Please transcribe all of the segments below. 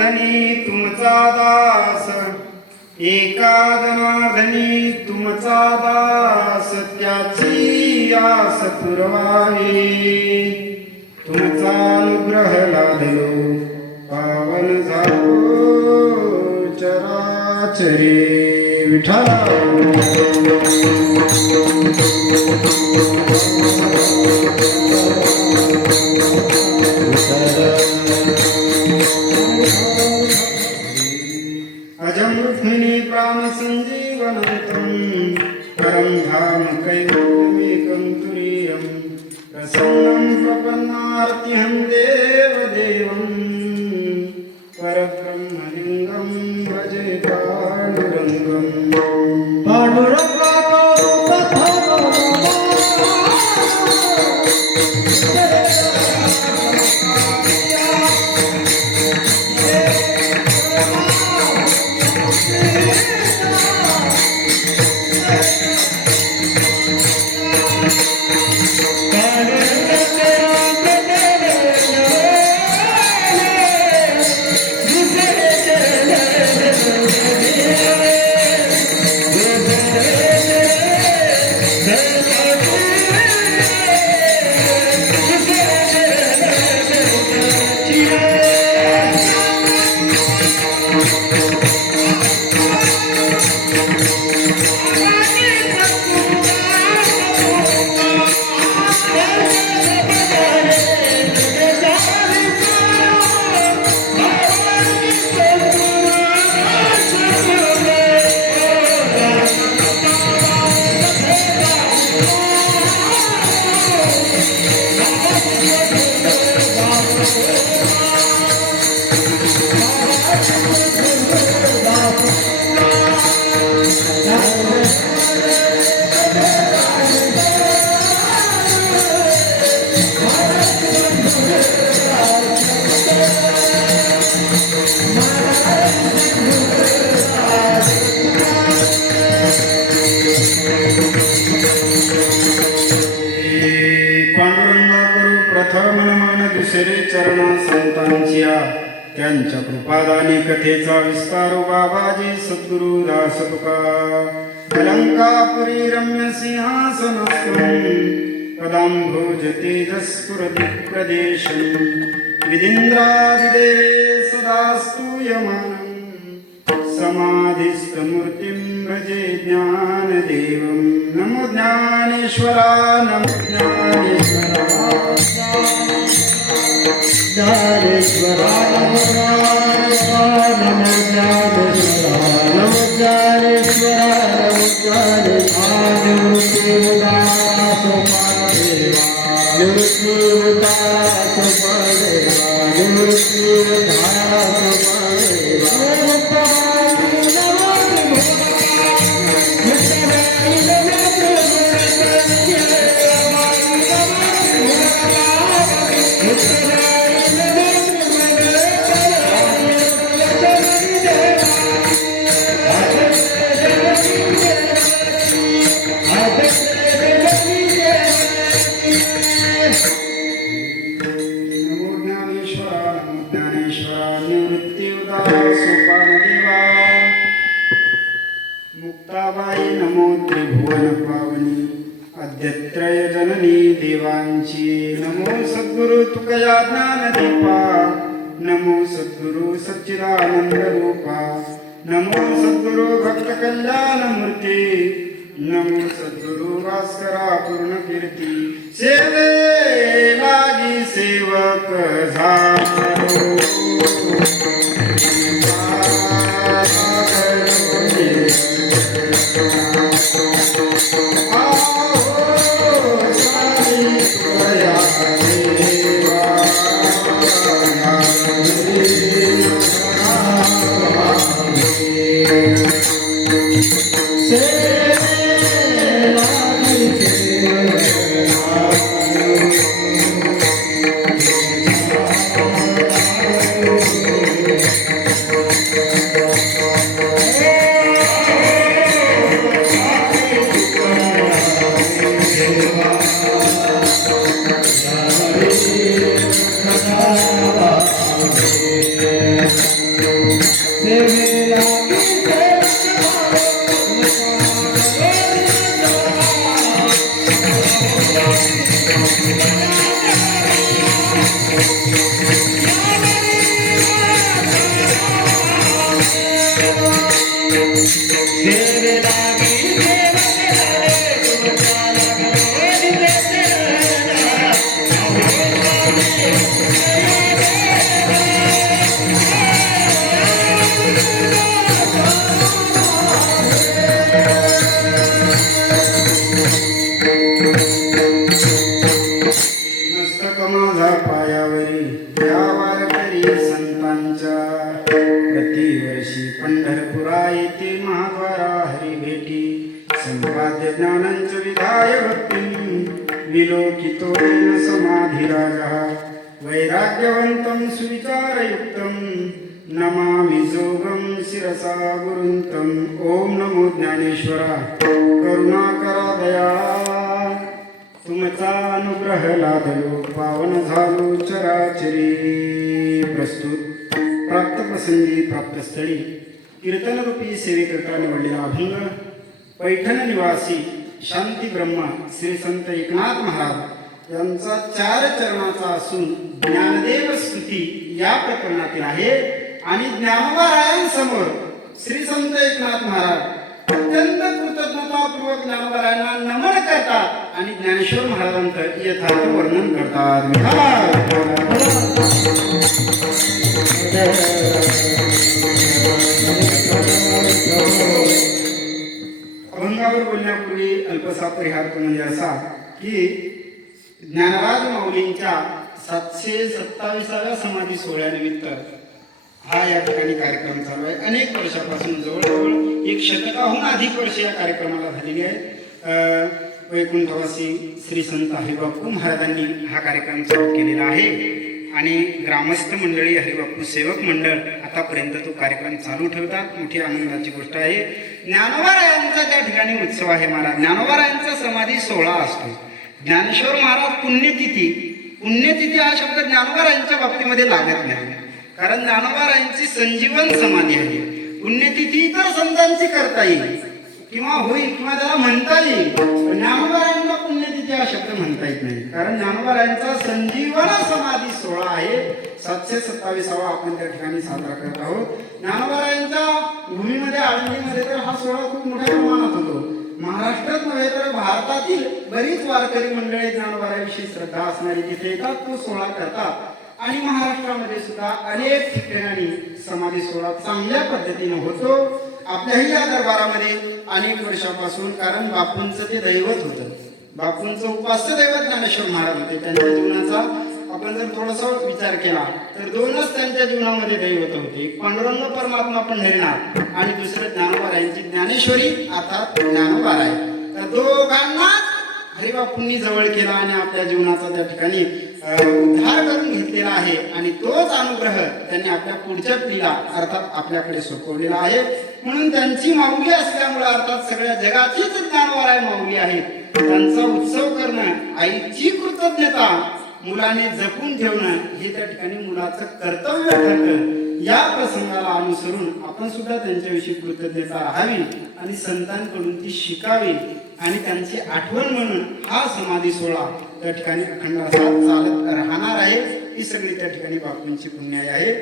जनार्दनी तुमचा दास, एका जनार्दनी तुमचा दास, त्याची आस पुरवावी. तुमचा अनुग्रह लादलो पावन झालो चराचरे विठ्ठला. अजं रुक्मिणी प्राणसञ्जीवनन्तं परं धाम कैवल्यमेकं तुरीयं. प्रसन्नं प्रपन्नार्तिहं देवदेवं परब्रह्मलिङ्गं भजे पाण्डुरङ्गम्. दुसरे चरण संतांच्या त्यांच्या कृपादानी कथेचा विस्तार बाबाजी सद्गुरु दास तुका. अलंकापुरी रम्य सिंहासनस्थं पदांभोज तेजस्फुरति प्रदेशं. विदिन्द्रादिदेवे सदा स्तूयमानं समाधिस्थमूर्तिं भजे ज्ञानदेवं. नमो ज्ञानेश्वरा नमो ज्ञानेश्वरा ज्ञानेश्वरा नमो ज्ञानेश्वरा नमो ज्ञानेश्वरा नमो ज्ञानेश्वरा नमो ज्ञानेश्वरा. निवृत्तिदास पादेवा निवृत्तिदास पादेवा निवृत्तिदास पादेवा. मुक्ताबाई नमो त्रिभुवन पावनी अद्यत्रय जननी देवांची. नमो सद्गुरु तुकया ज्ञानदीपा, नमो सद्गुरु सच्चिदानंद रूपा, नमो सद्गुरु भक्त कल्याण मूर्ती, नमो सद्गुरु भास्करा पूर्ण कीर्ती. सेवे लागी सेवक झालो मस्तक माझा पायावरी या वारकरी संतांच्या, प्रतिवर्षी पंढरपुरा येथे महाद्वारा हरी भेटी, संपाद्य ज्ञानांच विधाय भक्ती, विलोकितो येन समाधी राजा, वैराग्यवंतं सुविचारयुक्तं, नमामि जोगं शिरसा गुरुंतं. ओम नमो ज्ञानेश्वरा करुणाकरा दयाळा, तुमचा अनुग्रह लाभलो पावन झालो चराचरी. प्रस्तुत प्राप्त प्रसंगी प्राप्त स्थळी कीर्तनरूपी सेवेकरता निवडलेला अभंग, पैठण निवासी शांती ब्रह्मा श्री संत एकनाथ महाराज यांचा 4 चरणाचा असून ज्ञानदेव स्तुती या प्रकरणातील आहे. आणि ज्ञानोबारायांसमोर श्री संत एकनाथ महाराज अत्यंत कृतज्ञतापूर्वक ज्ञानोबारायांना नमन करतात आणि ज्ञानेश्वर महाराजांचं यथार्थ वर्णन करतात. अभंगावर बोलण्यापूर्वी अल्पसा परिहार म्हणजे असा की ज्ञानराज माऊलींच्या 727व्या समाधी सोहळ्यानिमित्त हा या ठिकाणी कार्यक्रम चालू आहे. अनेक वर्षापासून जवळजवळ 1 शतकाहून अधिक वर्ष या कार्यक्रमाला झालेली आहे. वैकुंठवासी श्री संत हरिबापू महाराजांनी हा कार्यक्रम चालू केलेला आहे आणि ग्रामस्थ मंडळी, हरिबापू सेवक मंडळ आतापर्यंत तो कार्यक्रम चालू ठेवतात. मोठी आनंदाची गोष्ट आहे. ज्ञानोबारायांचा त्या ठिकाणी उत्सव आहे. महाराज ज्ञानोबारायांचा समाधी सोहळा असतो. ज्ञानेश्वर महाराज पुण्यतिथी हा शब्द ज्ञानोबारायांच्या बाबतीमध्ये लागत नाही, कारण ज्ञानोबारायांची संजीवन समाधी आहे. पुण्यतिथी तर संतांची करता येईल किंवा होईल किंवा त्याला म्हणता येईल, पण ज्ञानोबारायांना पुण्यतिथी हा शब्द म्हणता येत नाही, कारण ज्ञानोबारायांचा संजीवन समाधी सोहळा आहे. 727वा आपण त्या ठिकाणी साजरा करत आहोत. ज्ञानोबारायांच्या भूमीमध्ये आळंदीमध्ये तर हा सोहळा खूप मोठ्या प्रमाणात होतो. महाराष्ट्रात नव्हे तर भारतातील बरीच वारकरी मंडळी ज्ञानोबाराविषयी श्रद्धा असणारी तिथे येतात, तो सोहळा करतात. आणि महाराष्ट्रामध्ये सुद्धा अनेक ठिकाणी समाधी सोहळा चांगल्या पद्धतीने होतो. आपल्याही या दरबारामध्ये अनेक वर्षापासून, कारण बापूंचं ते दैवत होतं, बापूंचं उपास्य दैवत ज्ञानेश्वर महाराज होते. त्यांच्या जीवनाचा आपण जर थोडासा विचार केला तर 2च त्यांच्या जीवनामध्ये दैवत होते. एक पांडुरंग परमात्मा पंढरीनाथ आणि दुसरं ज्ञानोबारायांची ज्ञानेश्वरी अर्थात ज्ञानोबाराय. तर दोघांना हरिबापूंनी जवळ केला आणि आपल्या जीवनाचा त्या ठिकाणी उद्धार करून घेतलेला आहे. आणि तोच अनुग्रह त्यांनी आपल्या पुढच्या पिढीला अर्थात आपल्याकडे सोपवलेला आहे. म्हणून त्यांची माऊली असल्यामुळे अर्थात सगळ्या जगाचीच ज्ञानोबाराय माऊली आहेत. त्यांचा उत्सव करणं, आईची कृतज्ञता मुलाने जपून ठेवणं हे त्या ठिकाणी मुलाचं कर्तव्य ठरतं. या प्रसंगाला अनुसरून आपण सुद्धा त्यांच्याविषयी कृतज्ञता राहावी आणि संतांकडून ती शिकावी आणि त्यांची आठवण म्हणून हा समाधी सोहळा त्या ठिकाणी अखंड असा चालत राहणार आहे. ही सगळी त्या ठिकाणी बापूंची पुण्याई आहे.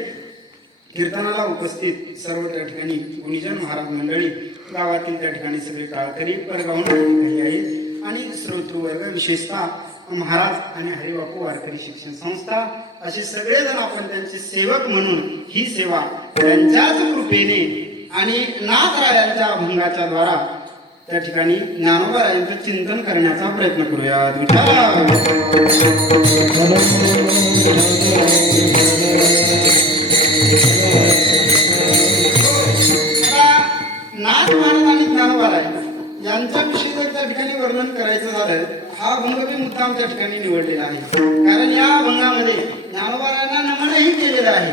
कीर्तनाला उपस्थित सर्व त्या ठिकाणी गुणीजन महाराज मंडळी, गावातील त्या ठिकाणी सगळे टाळकरी परगावून काही आहेत आणि श्रोतृवर्ग, विशेषतः महाराज आणि हरिबापू वारकरी शिक्षण संस्था असे सगळेजण आपण त्यांचे सेवक म्हणून ही सेवा त्यांच्याच कृपेने आणि नाथरायांच्या अभंगाच्या द्वारा त्या ठिकाणी ज्ञानोबारायांचं चिंतन करण्याचा प्रयत्न करूया. नाथ महाराज आणि ज्ञानोबाराय यांच्याविषयी जर त्या ठिकाणी वर्णन करायचं झालं, हा अभंग मी मुद्दाम त्या ठिकाणी निवडलेला आहे, कारण या अभंगामध्ये ज्ञानोबारायांना नमनही केलेलं आहे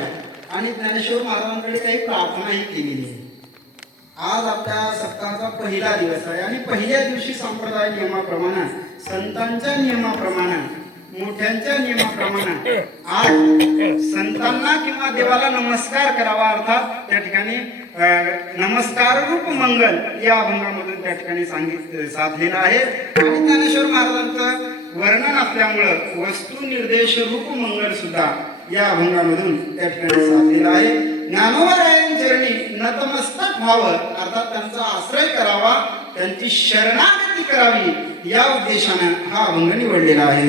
आणि ज्ञानेश्वर महाराजांकडे काही प्रार्थनाही केलेली आहे. आज आपल्या सप्ताहाचा पहिला दिवस आहे आणि पहिल्या दिवशी संप्रदाय नियमाप्रमाणे, संतांच्या नियमाप्रमाणे मोठ्यांच्या नियमाप्रमाणे आज संतांना किंवा देवाला नमस्कार करावा, अर्थात त्या ठिकाणी नमस्कार रूप मंगल या अभंगामधून त्या ठिकाणी साधलेलं आहे. आणि ज्ञानेश्वर महाराजांचं वर्णन असल्यामुळं वस्तू निर्देश रूप मंगल सुद्धा या अभंगामधून त्या ठिकाणी साधलेलं आहे. ज्ञानोबरायांचरणी नतमस्तक व्हावं, अर्थात त्यांचा आश्रय करावा, त्यांची शरणागती करावी या उद्देशानं हा अभंग निवडलेला आहे.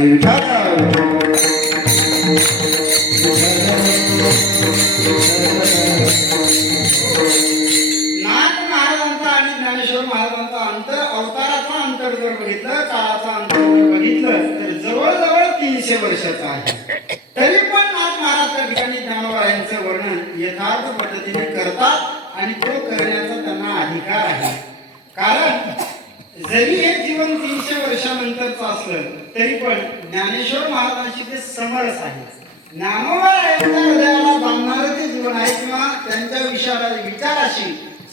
नाथ महाराजांचा आणि ज्ञानेश्वर महाराजांचा अवताराचा अंतर जर बघितलं, काळाचा अंतर जर बघितलं तर जवळजवळ 300 वर्षाचा आहे. तरी पण नाथ महाराज त्या ठिकाणी ज्ञानोबरायांचं वर्णन यथार्थ पद्धतीने करतात आणि तो करण्याचा त्यांना अधिकार आहे. कारण जरी हे जीवन 300 वर्षानंतरचं असलं तरी पण ज्ञानेश्वर महाराजांशी ते समरस आहे. ज्ञानोबरायांच्या हृदयाला बांधणारं ते जीवन आहे किंवा त्यांच्या विचाराशी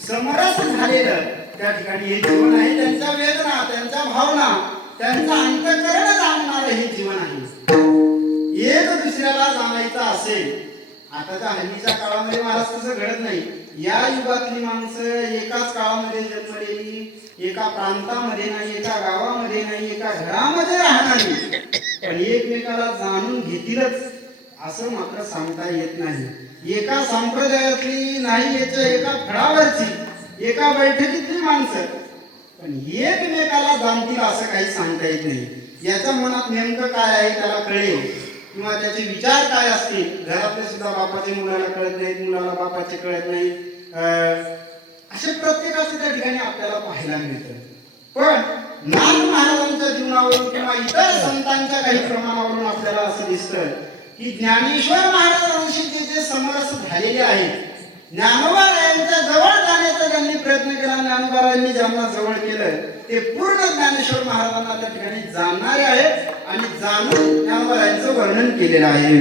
समरस झालेलं त्या ठिकाणी हे जीवन आहे. त्यांच्या वेदना, त्यांच्या भावना, त्यांचं अंतःकरण जाणणारं हे जीवन आहे. एक दुसऱ्याला जाणायचं असेल, आताच्या हल्लीच्या काळामध्ये महाराज तसं घडत नाही. या युगातली माणसं एकाच काळामध्ये जन्मलेली, एका प्रांतामध्ये नाही, एका गावामध्ये नाही, एका घरामध्ये राहणारी, पण एकमेकाला जाणून घेतीलच असं मात्र सांगता येत नाही. एका संप्रदायातली नाही, याच्या एका फळावरची, एका बैठकीतली माणसं पण एकमेकाला जाणतील असं काही सांगता येत नाही. याच्या मनात नेमकं काय आहे त्याला कळेल किंवा त्याचे विचार काय असतील. घरातले सुद्धा बापाचे मुलाला कळत नाहीत, मुलाला बापाचे कळत नाही. असे प्रत्येकाचे त्या ठिकाणी आपल्याला पाहायला मिळतं. पण नाथ महाराजांच्या जीवनावरून किंवा इतर संतांच्या काही प्रमाणावरून आपल्याला असं दिसतं की ज्ञानेश्वर महाराजांशी जे समरस झालेले आहेत, ज्ञानोबरायांच्या जवळ जाण्याचा ज्यांनी प्रयत्न केला, ज्ञानोबरायांनी ज्यांना जवळ केलं ते पूर्ण ज्ञानेश्वर महाराजांना त्या ठिकाणी जाणणारे आहेत आणि जाणून ज्ञानोबरायांचं वर्णन केलेलं आहे.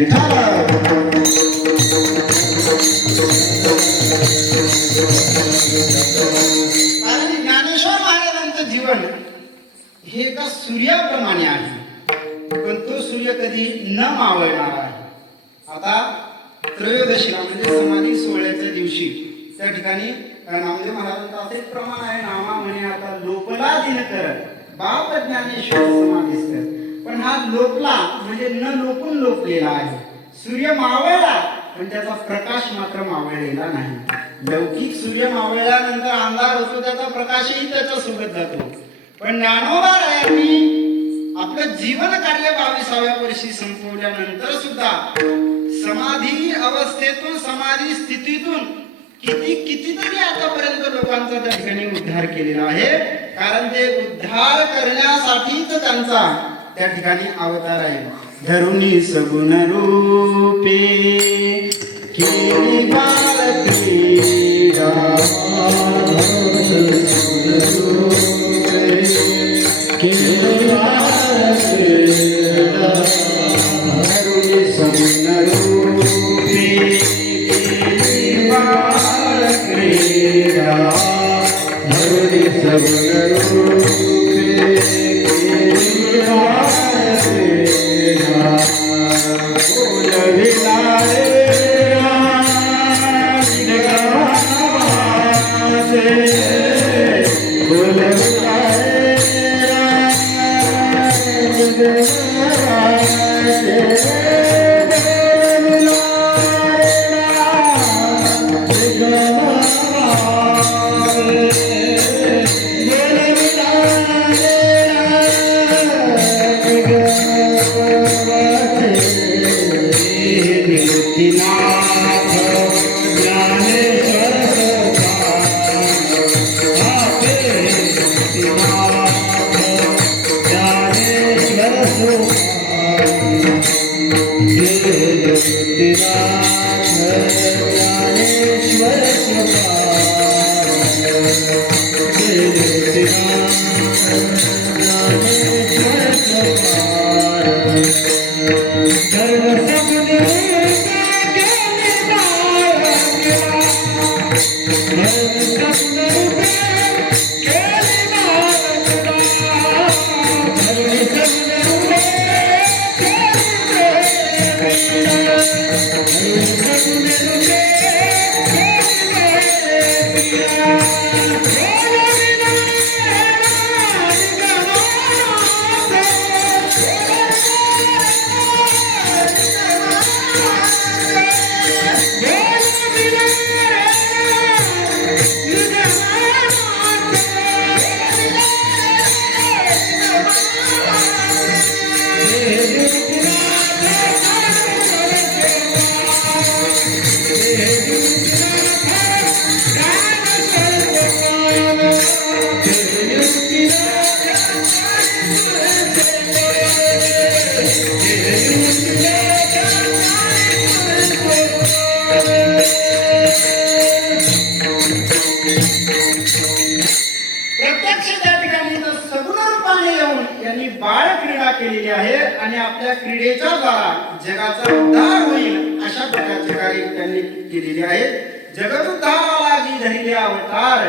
कारण ज्ञानेश्वर महाराजांचं जीवन हे एका सूर्याप्रमाणे आहे, पण तो सूर्य कधी न मावळणार आहे. आता त्रयोदशीला म्हणजे समाधी सोहळ्याच्या दिवशी त्या ठिकाणी नामदेव महाराजांचा असे प्रमाण आहे, नामा म्हणे आता लोपला दिनकर बाप ज्ञानेश्वर समाधीस्कर. पण हा लोपला म्हणजे न लोपून लोपलेला आहे. सूर्य मावळला पण त्याचा प्रकाश मात्र मावळलेला नाही. लौकिक सूर्य मावळल्यानंतर अंधार होतो, त्याचा प्रकाशही त्याच्या सोबत जातो. पण ज्ञानोबरायांनी आपलं जीवन कार्य 22व्या वर्षी संपवल्यानंतर सुद्धा समाधी अवस्थेतून, समाधी स्थितीतून कितीतरी आतापर्यंत लोकांचा त्या ठिकाणी उद्धार केलेला आहे. कारण ते उद्धार करण्यासाठीच त्यांचा त्या ठिकाणी अवतार आहे. धरुणी सगुण रूपे केली बालक्रीडा, बाळ क्रीडा केलेली आहे आणि आपल्या क्रीडेच्या द्वारा जगाचा उद्धार होईल अशा प्रकारचे कार्य त्यांनी केलेले आहे. जगत उद्धाराला जी धरिले अवतार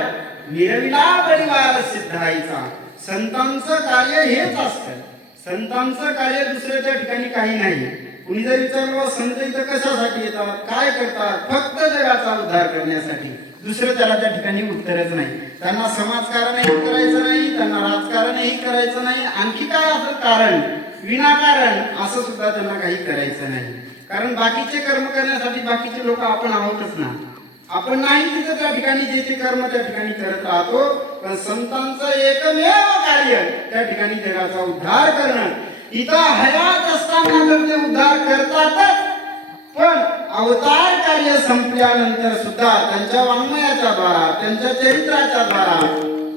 मिरविला परिवार सिद्धाईचा. संतांचं कार्य हेच असतं. संतांचं कार्य दुसऱ्याच्या ठिकाणी काही नाही. कुणी जर विचारलं संत इथं कशासाठी येतात, काय करतात, फक्त जगाचा उद्धार करण्यासाठी. दुसरं त्याला त्या ठिकाणी उत्तरच नाही. त्यांना समाजकारणही करायचं नाही, त्यांना राजकारणही करायचं नाही, आणखी काय असं कारण विनाकारण असं सुद्धा त्यांना काही करायचं नाही. कारण बाकीचे कर्म करण्यासाठी बाकीचे लोक आपण आहोतच ना. आपण नाही तिथं त्या ठिकाणी जे ते कर्म त्या ठिकाणी करत राहतो. पण संतांचं एकमेव कार्य त्या ठिकाणी जगाचा उद्धार करणं. इथं हयात असताना तर ते उद्धार करतातच, पण अवतार कार्य संपल्यानंतर सुद्धा त्यांच्या वाङ्मयाच्या द्वारा, त्यांच्या चरित्राच्या द्वारा,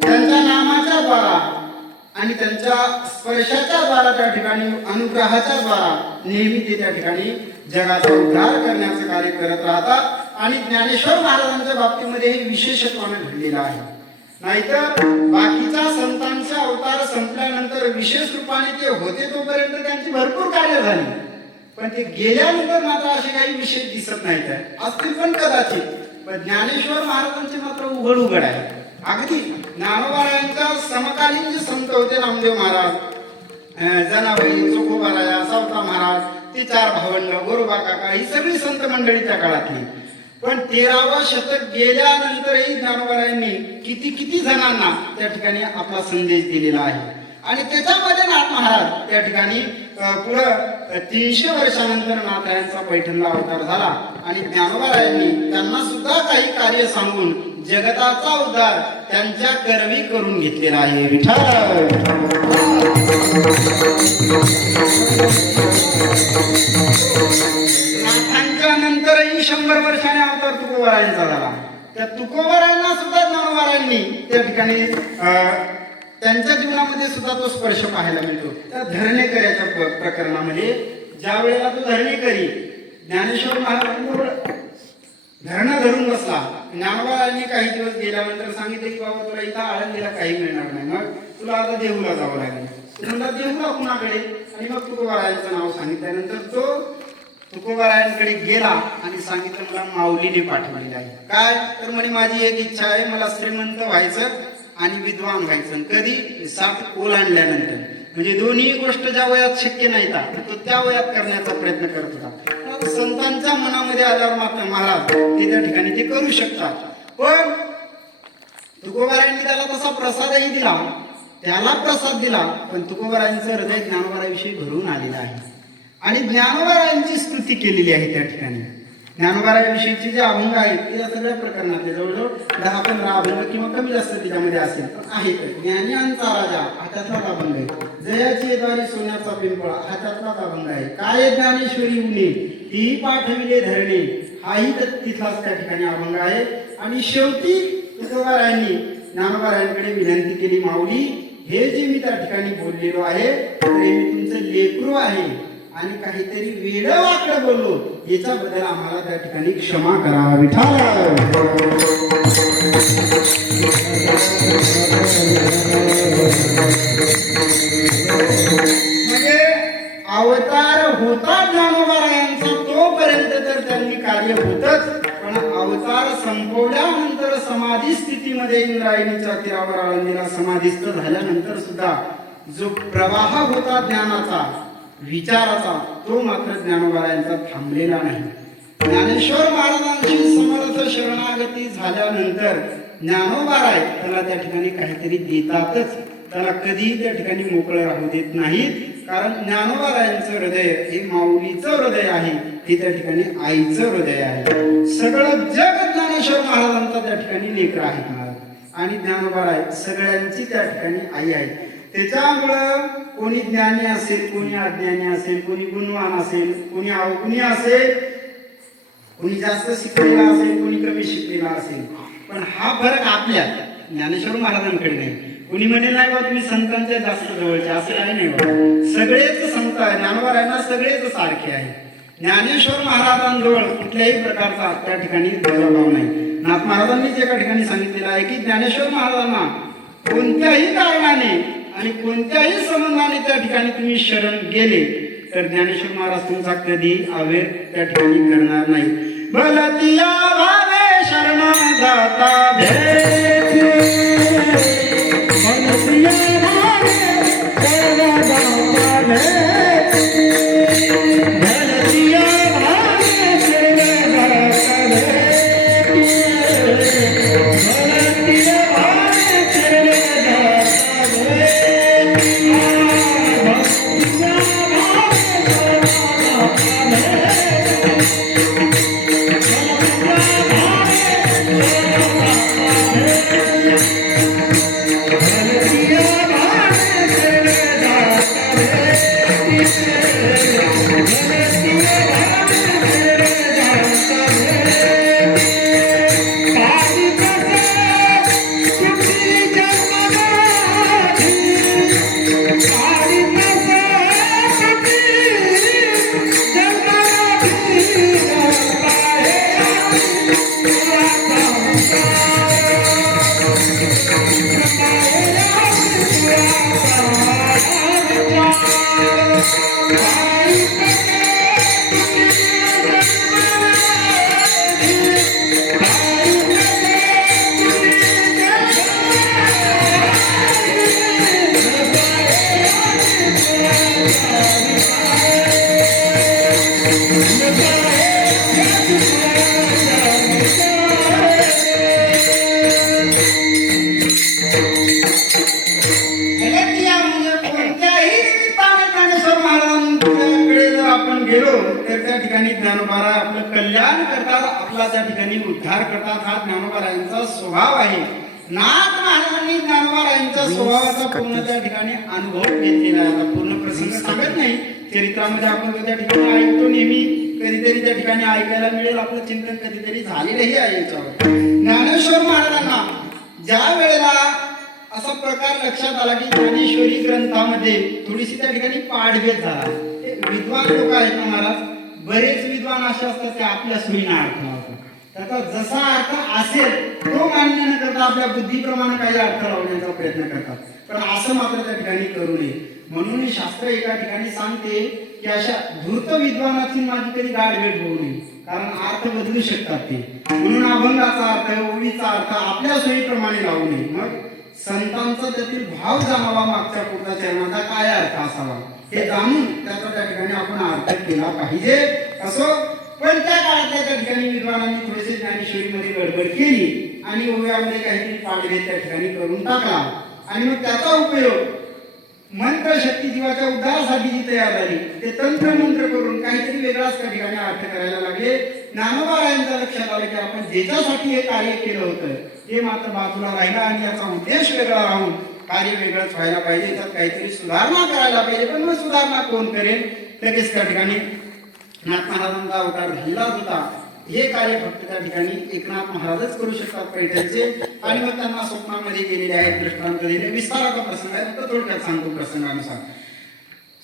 त्यांच्या नामाच्या द्वारा आणि त्यांच्या स्पर्शाच्या द्वारा, त्या ठिकाणी अनुग्रहाच्या द्वारा नेहमी ते त्या ठिकाणी जगाचा उद्धार करण्याचं कार्य करत राहतात. आणि ज्ञानेश्वर महाराजांच्या बाबतीमध्ये हे विशेषत्वाने घडलेलं आहे. नाहीतर बाकीच्या संतांचे अवतार संपल्यानंतर विशेष रूपाने ते होते तोपर्यंत त्यांची भरपूर कार्य झाली, पण ते गेल्यानंतर मात्र असे काही विशेष दिसत नाहीत. असतील पण कदाचित, पण ज्ञानेश्वर महाराजांचे मात्र उघड उघड आहे. अगदी ज्ञानोबारायांच्या समकालीन जे संत होते, नामदेव महाराज, जनाबाई, चोखोबाराया, सावता महाराज, ते चार भावंड, गोरोबा काका, ही सगळी संत मंडळी त्या काळातली. पण 13वं शतक गेल्यानंतरही ज्ञानोबारायांनी किती किती जणांना त्या ठिकाणी आपला संदेश दिलेला आहे. आणि त्याच्यामध्ये नाथ महाराज त्या ठिकाणी पुढं 300 वर्षानंतर नाथायांचा पैठणला अवतार झाला आणि ज्ञानोबारायांनी त्यांना सुद्धा काही कार्य सांगून जगताचा उद्धार त्यांच्या करवी करून घेतलेला आहे. विठ्ठल नाथांच्या नंतरही 100 वर्षाने अवतार तुकोबारायांचा झाला. त्या तुकोबारायांना सुद्धा ज्ञानोबारायांनी त्या ठिकाणी त्यांच्या जीवनामध्ये सुद्धा तो स्पर्श पाहायला मिळतो. त्या धरणेकऱ्याच्या प्रकरणामध्ये ज्या वेळेला तो धरणेकरी ज्ञानेश्वर महाराजांजवळ धरणं धरून बसला, ज्ञानोबारायांनी काही दिवस गेल्यानंतर सांगितले की बाबा तुला इथं आळंदीला काही मिळणार नाही, मग तुला आता देहूला जावं लागेल. म्हणला देहूला कुणाकडे? आणि मग तुकोबारायांचं नाव सांगितल्यानंतर तो तुकोबारायांकडे गेला आणि सांगितलं मला माऊलीने पाठवलेलं आहे. काय तर म्हणे माझी एक इच्छा आहे, मला श्रीमंत व्हायचं आणि विद्वान व्हायचं. कधी 60 ओलांडल्यानंतर. म्हणजे दोन्ही गोष्ट ज्या वयात शक्य नाही तो त्या वयात करण्याचा प्रयत्न करत होता. संतांच्या मनामध्ये आल्यावर मात्र महाराज ते त्या ठिकाणी ते करू शकतात. पण तुकोबारायांनी त्याला तसा प्रसादही दिला, त्याला प्रसाद दिला, पण तुकोबारायांचं हृदय ज्ञानोबाराविषयी भरून आलेलं आहे आणि ज्ञानोबारायांची स्तुती केलेली आहे. त्या ठिकाणी ज्ञानोबाराविषयीचे जे अभंग आहेत ते सगळ्या प्रकरणातले जवळजवळ 10-15 अभंग किंवा कमी जास्त त्याच्यामध्ये असेल, पण आहेत. ज्ञानियांचा राजा हातातलाच अभंग आहे. जयाची द्वारी सोन्याचा पिंपळा हातातलाच अभंग आहे. काय ज्ञानेश्वरी उनी ही पाठविले धरणे हाही तिथलाच त्या ठिकाणी अभंग आहे. आणि शेवटी तुकोबारायांनी ज्ञानोबारायांकडे विनंती केली, माऊली हे जे मी त्या ठिकाणी बोललेलो आहे ते मी तुमचं लेकरू आहे आणि काहीतरी वेडं वाकडं बोललो, याच्याबद्दल आम्हाला त्या ठिकाणी क्षमा करा. विठ्ठल म्हणजे अवतार होता ज्ञानोबारायांचा तोपर्यंत तर त्यांनी कार्य होतच, पण अवतार संपवल्यानंतर समाधी स्थितीमध्ये इंद्रायणीच्या तीरावर आळंदीला समाधीस्थ झाल्यानंतर सुद्धा जो प्रवाह होता ज्ञानाचा, विचाराचा, तो मात्र ज्ञानोबारायांचा थांबलेला नाही. ज्ञानेश्वर महाराजांची समर्थ शरणागती झाल्यानंतर ज्ञानोबाराय त्याला त्या ठिकाणी काहीतरी देतातच, त्याला कधीही त्या ठिकाणी मोकळं राहू देत नाहीत. कारण ज्ञानोबारायांचं हृदय हे माऊलीचं हृदय आहे, हे त्या ठिकाणी आईचं हृदय आहे. सगळं जग ज्ञानेश्वर महाराजांचा त्या ठिकाणी लेकर आहे महाराज आणि ज्ञानोबाराय सगळ्यांची त्या ठिकाणी आई आहे. त्याच्यामुळं कोणी ज्ञानी असेल, कोणी अज्ञानी असेल, कोणी गुणवान असेल, कोणी असेल, कोणी जास्त शिकलेला असेल, कोणी कमी शिकलेला असेल, पण हा फरक आपल्या ज्ञानेश्वर महाराजांकडे नाही. कोणी म्हणेल नाही बा तुम्ही संतांच्या जास्त जवळचे, असं काही नाही बा. सगळेच संत ज्ञानोबारायांना सगळेच सारखे आहे. ज्ञानेश्वर महाराजांजवळ कुठल्याही प्रकारचा त्या ठिकाणी भेदभाव नाही. नाथ महाराजांनीच एका ठिकाणी सांगितलेलं आहे की ज्ञानेश्वर महाराजांना कोणत्याही कारणाने आणि कोणत्याही संबंधाने त्या ठिकाणी तुम्ही शरण गेले तर ज्ञानेश्वर महाराज तुमचा कधी आवेर त्या ठिकाणी करणार नाही. भलतिया भावे शरण जाता भेटे, भलतिया भावे शरण जाता भेटे, भलतिया भावे शरण जाता भेटे, भलतिया भावे शरण जाता ज्ञानोबाराय आपलं कल्याण करतात, आपला त्या ठिकाणी उद्धार करतात. हा ज्ञानोबारायांचा स्वभाव आहे. नाथ महाराजांनी ज्ञानोबारायांच्या स्वभावाचा पूर्ण त्या ठिकाणी अनुभव घेतलेला आहे. आता पूर्ण प्रसंग सांगत नाही, चरित्रामध्ये आपण त्या ठिकाणी ऐकतो नेहमी, कधीतरी त्या ठिकाणी ऐकायला मिळेल. आपलं चिंतन कधीतरी झालेलंही आहे याच्यावर. ज्ञानेश्वर महाराजांना ज्या वेळेला असा प्रकार लक्षात आला की ज्ञानेश्वरी ग्रंथामध्ये थोडीशी त्या ठिकाणी पाठभेद झाला. विद्वान लोक आहेत ना महाराज, बरेच विद्वान असे असतात ते आपल्या सोयीने अर्थ लावतात. त्याचा जसा अर्थ असेल तो मान्य न करता आपल्या बुद्धीप्रमाणे काही अर्थ लावण्याचा प्रयत्न करतात. पण असं मात्र त्या ठिकाणी करू नये. म्हणून शास्त्र एका ठिकाणी सांगते की अशा धूर्त विद्वानाची माझी कधी गाठभेट होऊ नये, कारण अर्थ बदलू शकतात ते. म्हणून अभंगाचा अर्थ, ओळीचा अर्थ आपल्या सोयीप्रमाणे लावू नये. मग संतांचा त्यातील भाव जाणावा, मागच्या पुढच्या चरणाचा काय अर्थ असावा हे जाणून त्याचा त्या ठिकाणी आपण अर्थ केला पाहिजे. असो, पण त्या काळातल्या त्या ठिकाणी विद्वानांनी थोडेसे ज्ञानेश्वरीमध्ये गडबड केली आणि ओव्यामध्ये काहीतरी पाठभेद त्या ठिकाणी करून टाकला. आणि मग त्याचा उपयोग मंत्र शक्ती जीवाच्या उद्धारासाठी जी तयार झाली ते तंत्र मंत्र करून काहीतरी वेगळाच त्या ठिकाणी अर्थ करायला लागले. ज्ञानोबारायांच्या लक्षात आलं की आपण ज्याच्यासाठी हे कार्य केलं होतं ते मात्र बाजूला राहिला आणि याचा उद्देश वेगळा राहून कार्य वेगळंच व्हायला पाहिजे, त्यात काहीतरी सुधारणा करायला पाहिजे. पण मग सुधारणा कोण करेल? लगेच त्या ठिकाणी नाथ महाराजांचा अवतार झालेलाच होता. हे कार्य फक्त त्या ठिकाणी एकनाथ महाराजच करू शकतात पैठणचे. आणि मग त्यांना स्वप्नामध्ये गेलेले आहेत, दृष्टांत दिले. विस्ताराचा प्रसंग आहे, फक्त थोडक्यात सांगतो प्रसंगानुसार.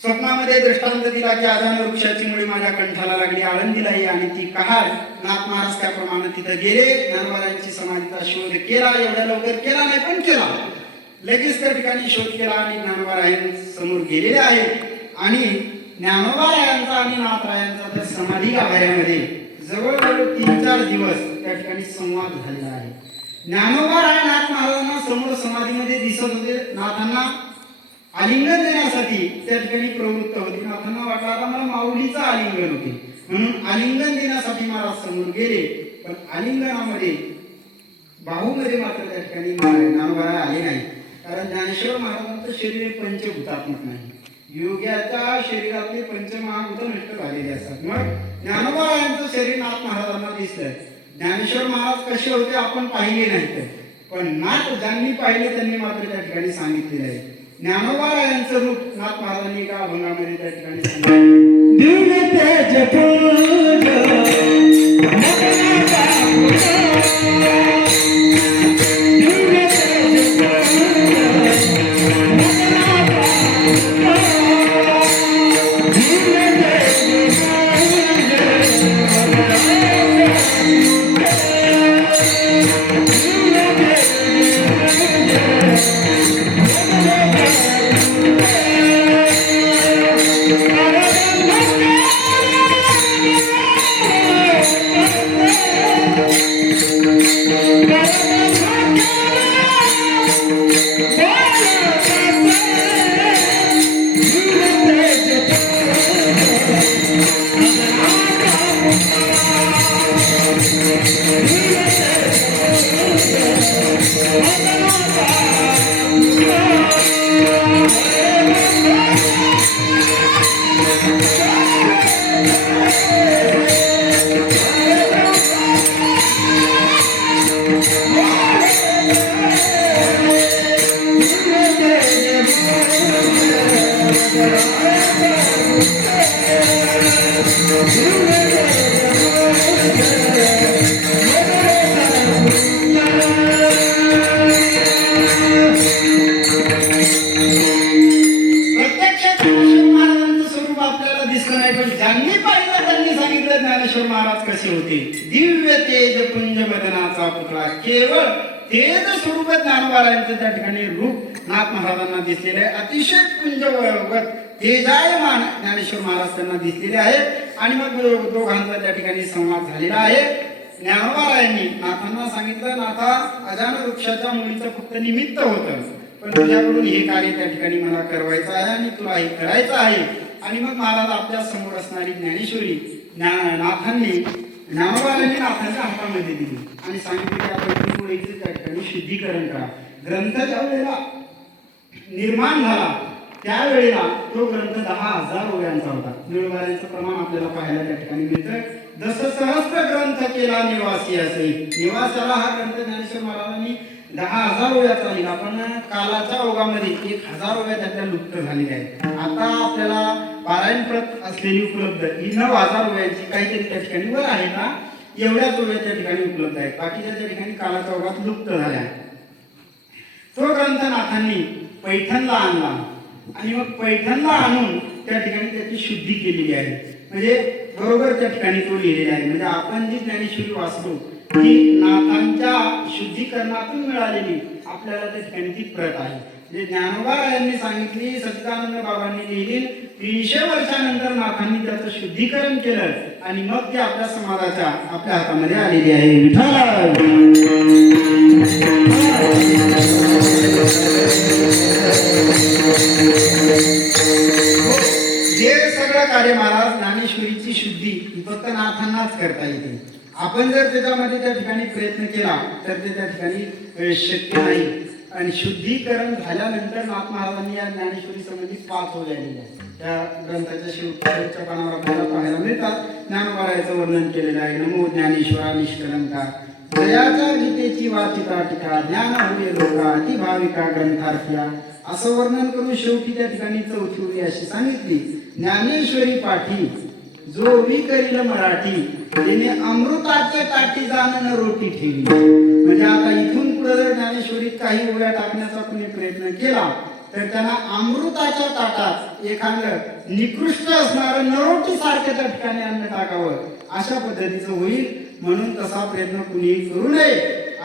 स्वप्नामध्ये दृष्टांत दिला की आदान वृक्षाची मुळी माझ्या कंठाला लागली, आळंदीलाही आणि ती कहाळ. नाथ महाराज त्याप्रमाणे तिथं गेले, ज्ञानोबारायांची समाधीचा शोध केला. एवढ्या लवकर केला नाही पण केला. लगेच त्या ठिकाणी शोध केला आणि ज्ञानोबारायं समोर गेलेले आहेत. आणि ज्ञानोबारायांचा आणि नाथरायांचा तर समाधी गाभाऱ्यामध्ये जवळजवळ 3-4 दिवस त्या ठिकाणी संवाद झालेला आहे. ज्ञानोबाराय नाथ महाराजांना समोर समाधीमध्ये दिसत होते. नाथांना आलिंगन देण्यासाठी त्या ठिकाणी प्रवृत्त होती. नाथांना वाटलं आता मला माऊलीचं आलिंगन होते, म्हणून आलिंगन देण्यासाठी महाराज समोर गेले. पण आलिंगनामध्ये बाहूमध्ये मात्र त्या ठिकाणी ज्ञानोबाराय आले नाही. कारण ज्ञानेश्वर महाराजांचं शरीर पंचभूतात्मक नाही. योग्याच्या शरीरातले पंचमहाभूत नष्ट झालेले असतात. मग ज्ञानोबारायांचं शरीर नाथ महाराजांना दिसतंय. ज्ञानेश्वर महाराज कसे होते आपण पाहिले नाहीत, पण नाथ ज्यांनी पाहिले त्यांनी मात्र त्या ठिकाणी सांगितलेलं आहे. ज्ञानोबारायांचं रूप नाथ महाराजांनी एका अभंगामध्ये त्या ठिकाणी नाथाचा पुतळा, केवळ तेज स्वरूप ज्ञानोबारायांचं त्या ठिकाणी रूप नाथ महाराजांना दिसलेले आहे. अतिशय पुंजवत तेजायमान ज्ञानेश्वर महाराज त्यांना दिसलेले आहेत. आणि मग दोघांचा त्या ठिकाणी संवाद झालेला आहे. ज्ञानोबारायांनी नाथांना सांगितलं, नाथा, अजान वृक्षाच्या मुळीचं फक्त निमित्त होतं, पण तुझ्याकडून हे कार्य त्या ठिकाणी मला करवायचं आहे आणि तुला हे करायचं आहे. आणि मग महाराज आपल्या समोर असणारी ज्ञानेश्वरी नाथांनी ज्ञानोबारायांनी नाथांच्या हातामध्ये दिली आणि सांगितले की आपण मुळीचे त्या ठिकाणी शुद्धीकरण करा. ग्रंथ ज्या वेळेला निर्माण झाला त्यावेळेला तो ग्रंथ 10,000 ओव्यांचा होता. ज्ञानोबारायांचं प्रमाण आपल्याला पाहायला त्या ठिकाणी मिळतं. जसं सहस्त्र ग्रंथ केला निवासी असे, निवासाला हा ग्रंथ ज्ञानेश्वर महाराजांनी 10,000 ओव्याचा लिहिला. पण कालाच्या ओघामध्ये 1,000 ओव्या त्यातल्या लुप्त झालेल्या आहेत. आता आपल्याला पारायण प्रत असलेली उपलब्ध ही 9,000 ओव्यांची काहीतरी त्या ठिकाणी वर आहे ना, एवढ्याच ओव्या त्या ठिकाणी उपलब्ध आहेत. बाकीच्या त्या ठिकाणी कालाच्या ओघात लुप्त झाल्या. तो ग्रंथ नाथांनी पैठणला आणला आणि मग पैठणला आणून त्या ठिकाणी त्याची शुद्धी केलेली आहे. म्हणजे बरोबर त्या ठिकाणी तो लिहिलेला आहे. म्हणजे आपण जी ज्ञानेश्वरी वाचतो ही नाथांच्या शुद्धीकरणातून मिळालेली आपल्याला त्या ठिकाणी ती प्रत आहे. म्हणजे ज्ञानोबारायांनी सांगितली, सच्चिदानंद बाबांनी लिहिली, 300 वर्षानंतर नाथांनी त्याचं शुद्धीकरण केलं आणि मग ती आपल्या समाजाच्या आपल्या हातामध्ये आलेली आहे. विठ्ठल हे सगळं कार्य महाराज ज्ञानेश्वरीची शुद्धी फक्त नाथांनाच करता येते. आपण जर त्याच्यामध्ये त्या ठिकाणी प्रयत्न केला तर ते त्या ठिकाणी शक्य नाही. आणि शुद्धीकरण झाल्यानंतर नाथ महाराजांनी या ज्ञानेश्वरी संबंधी 5 ओव्या लिहिल्या. त्या ग्रंथाच्या शेवटच्या पानावर आपल्याला पाहायला मिळतात. ज्ञानोबारायांचं वर्णन केलेलं आहे. नमो ज्ञानेश्वरा निष्कलंका, जयाच्या गीतेची वाचिता टीका, ज्ञान होय लोका अति भाविका ग्रंथार्थिया, असं वर्णन करून शेवटी त्या ठिकाणी 4थी ओवी अशी सांगितली, ज्ञानेश्वरी पाठी जो करील मराठी, त्याने अमृताचे ताटी जाणं रोटी ठेवली. म्हणजे आता इथून पुढे जर ज्ञानेश्वरीत काही ओव्या टाकण्याचा कुणी प्रयत्न केला तर त्यांना अमृताच्या ताटात एखादं निकृष्ट असणारं नरोटी सारख्या त्या ठिकाणी अन्न टाकावं अशा पद्धतीचं होईल. म्हणून तसा प्रयत्न कुणी करू नये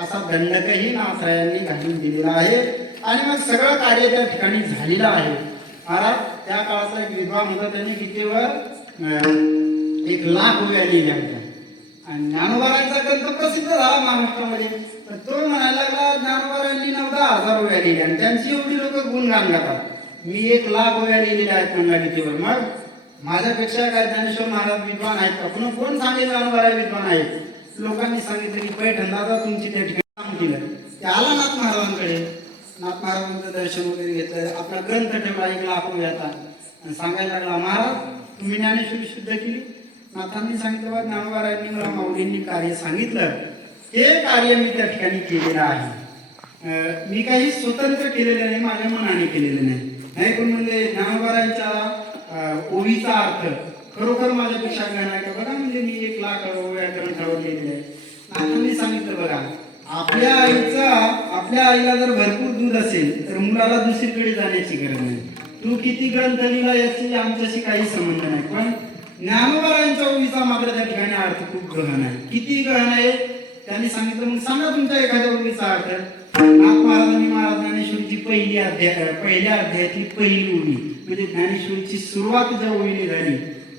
असा दंडकही नाथरायांनी घालून दिलेला आहे. आणि मग सगळं कार्य त्या ठिकाणी झालेलं आहे. महाराज त्या काळाचा एक विद्वान होता, त्यांनी गीतेवर 1,00,000 ओव्या लिहिल्या होत्या. आणि ज्ञानोबारायांचा ग्रंथ प्रसिद्ध झाला महाराष्ट्रामध्ये. तर तो म्हणायला लागला, ज्ञानोबारायांनी 9,000 ओव्या लिहिल्या आणि त्यांची एवढी लोक गुणगान गातात, मी 1,00,000 ओव्या लिहिलेल्या आहेत म्हणला गीतेवर. मग माझ्यापेक्षा काय ज्ञानेश्वर महाराज विद्वान आहेत का? पुन्हा कोण सांगेल ज्ञानोबाराय विद्वान आहेत? लोकांनी सांगितलं की पैठणला तुमची त्या ठिकाणी काम केलं. ते आला नाथ महाराजांकडे, नाथ महाराजांचं दर्शन वगैरे घेतलं, आपला ग्रंथ ठेवला 1,00,000 ओव्याचा आणि सांगायला लागला, महाराज तुम्ही ज्ञानेश्वरी शुद्ध केली. नाथांनी सांगितलं, बा ज्ञानोबारायांनी मला माऊलींनी कार्य सांगितलं, ते कार्य मी त्या ठिकाणी केलेलं आहे. मी काही स्वतंत्र केलेलं नाही, माझ्या मनाने केलेलं नाही. नाही पण म्हणजे ज्ञानोबारायांच्या ओवीचा अर्थ खरोखर माझ्यापेक्षा गहन आहे का बघा. म्हणजे मी 1,00,000 ओव्या ग्रंथावर लिहिलेले आहे. नाथांनी सांगितलं, बघा आपल्या आईला जर भरपूर दूध असेल तर मुलाला दुसरीकडे जाण्याची गरज नाही. तू किती ग्रंथ लिहिला याची आमच्याशी काही संबंध नाही. पण ज्ञानोबारायांच्या ओवीचा मात्र त्या ठिकाणी अर्थ खूप गहन आहे. किती गहन आहे त्यांनी सांगितलं. मग सांगा तुमच्या एखाद्या ओवीचा अर्थ. नाथ महाराजांनी महाराज ज्ञानेश्वरीची पहिल्या अध्यायाची पहिली ओवी म्हणजे ज्ञानेश्वरीची सुरुवात ज्या ओवीने झाली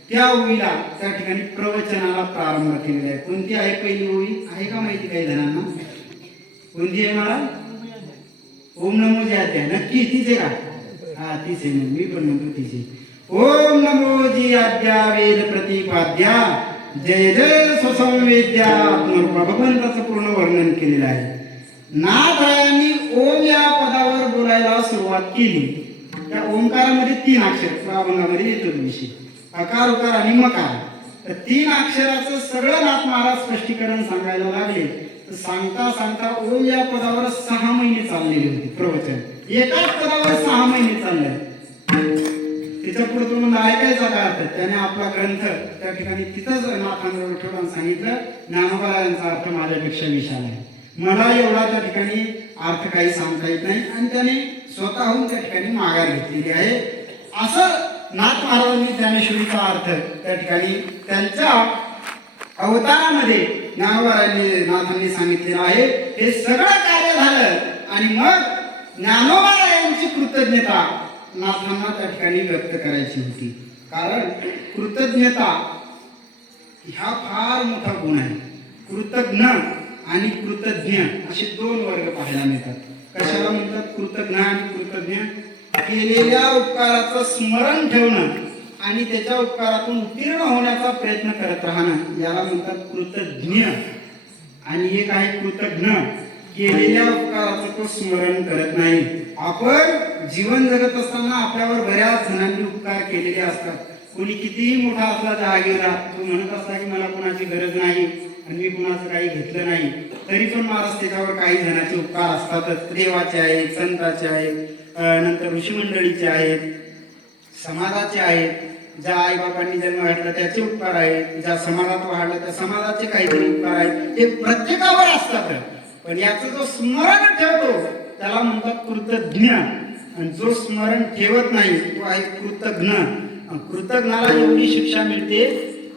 त्या ओवीला त्या ठिकाणी प्रवचनाला प्रारंभ केलेला आहे. कोणती आहे पहिली ओवी आहे का माहिती काही जणांना? कोणती आहे महाराज? ओम नमो जी अध्याय. नक्की तीच आहे का? हा तीच आहे. मी पण म्हणतो तीच आहे. ओम नमो जी आद्या वेद प्रतिपाद्या जय जय स्वसंवेद्या आत्मरूपा. भगवंताचं पूर्ण वर्णन केलेलं आहे. नाथरायांनी ओम या पदावर बोलायला सुरुवात केली. त्या ओंकारामध्ये 3 अक्षर अभंगामध्ये येतो विषय, अकार उकार आणि मकार. तर 3 अक्षराचं सगळं नाथ महाराज स्पष्टीकरण सांगायला लागले. तर सांगता सांगता ओम या पदावर 6 महिने चाललेले होते प्रवचन. एकाच पदावर 6 महिने चालले. त्याच्या पुढे तो म्हणजे ऐकायचा का अर्थ? त्याने आपला ग्रंथ त्या ठिकाणी तिथंच नाथांवर ठेवून सांगितलं, ज्ञानोबारायांचा अर्थ माझ्यापेक्षा विशाल आहे, मला एवढा त्या ठिकाणी अर्थ काही सांगता येत नाही. आणि त्याने स्वतःहून त्या ठिकाणी माघार घेतलेली आहे. असं नाथ महाराजांनी ज्ञानेश्वरीचा अर्थ त्या ठिकाणी त्यांच्या अवतारामध्ये नाथांनी सांगितलेलं आहे. हे सगळं कार्य झालं आणि मग ज्ञानोबारायांची कृतज्ञता नाथांना त्या ठिकाणी व्यक्त करायची होती. कारण कृतज्ञता हा फार मोठा गुण आहे. कृतज्ञ आणि कृतज्ञ असे दोन वर्ग पाहायला मिळतात. कशाला म्हणतात कृतज्ञ आणि कृतज्ञ? केलेल्या उपकाराचं स्मरण ठेवणं आणि त्याच्या उपकारातून उत्तीर्ण होण्याचा प्रयत्न करत राहणं याला म्हणतात कृतज्ञ. आणि एक आहे कृतज्ञ, केलेल्या उपकाराचं तो स्मरण करत नाही. आपण जीवन जगत असताना आपल्यावर बऱ्याच जणांनी उपकार केलेले असतात. कोणी कितीही मोठा असला जहागीरदार, तो म्हणत असला की मला कोणाची गरज नाही आणि मी कुणाचं काही घेतलं नाही, तरी पण महाराज त्याच्यावर काही जणांचे उपकार असतातच. देवाचे आहेत, संतांचे आहेत, नंतर ऋषीमंडळीचे आहेत, समाजाचे आहेत. ज्या आईबापांनी जन्म घातला त्याचे उपकार आहेत, ज्या समाजात वाढला त्या समाजाचे काहीतरी उपकार आहेत. ते प्रत्येकावर असतात. पण याचं जो स्मरण ठेवतो त्याला म्हणतात कृतज्ञ, आणि जो स्मरण ठेवत नाही तो आहे कृतज्ञ. कृतज्ञाला एवढी शिक्षा मिळते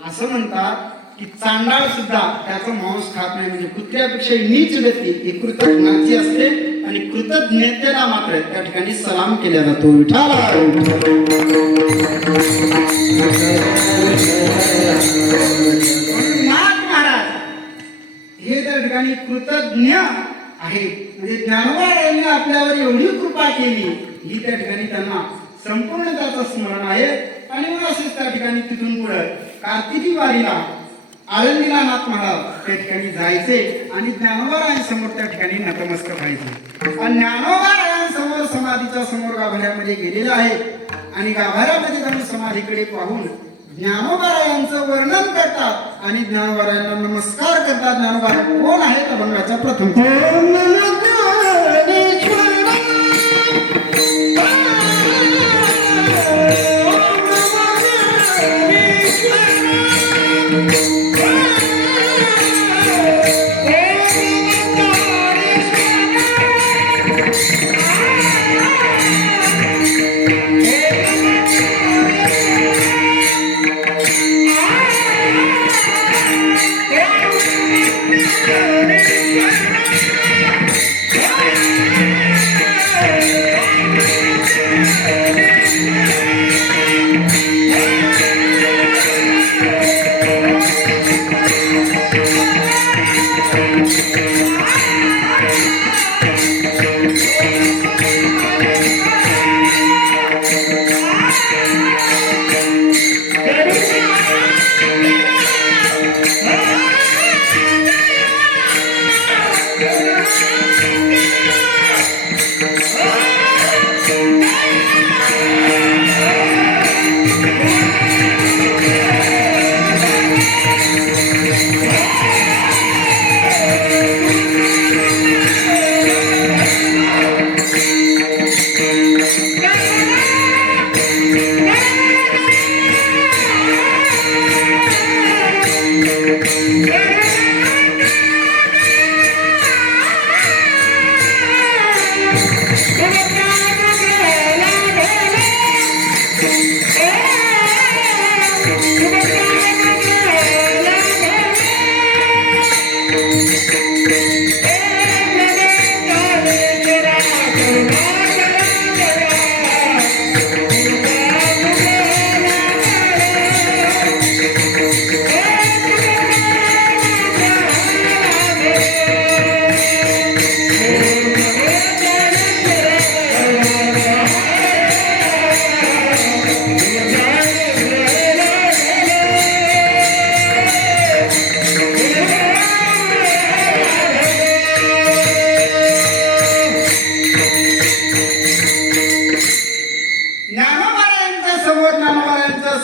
असं म्हणतात की चांडाळ सुद्धा त्याचं मांस खात नाही. म्हणजे कुत्र्यापेक्षा नीच गती ही कृतज्ञाची असते आणि कृतज्ञतेला मात्र त्या ठिकाणी सलाम केला जातो. विठाला नाथ महाराज हे त्या ठिकाणी कृतज्ञ आहे. म्हणजे ज्ञानोबारायांनी आपल्यावर एवढी कृपा केली ही त्या ठिकाणी त्यांना संपूर्ण त्याचं स्मरण आहे. आणि मग असेच त्या ठिकाणी तिथून पुढे कार्तिकी वारीला आळंदीला नाथ महाराज त्या ठिकाणी जायचे आणि ज्ञानोबारायांसमोर त्या ठिकाणी नतमस्तक व्हायचे. आणि ज्ञानोबारायांसमोर समाधीच्या समोर गाभाऱ्यामध्ये गेलेले आहे आणि गाभाऱ्यामध्ये जाऊन समाधीकडे पाहून ज्ञानोबारायांचं वर्णन करतात आणि ज्ञानोबारायांना नमस्कार करतात. ज्ञानोबा कोण आहेत अभंगाच्या प्रथम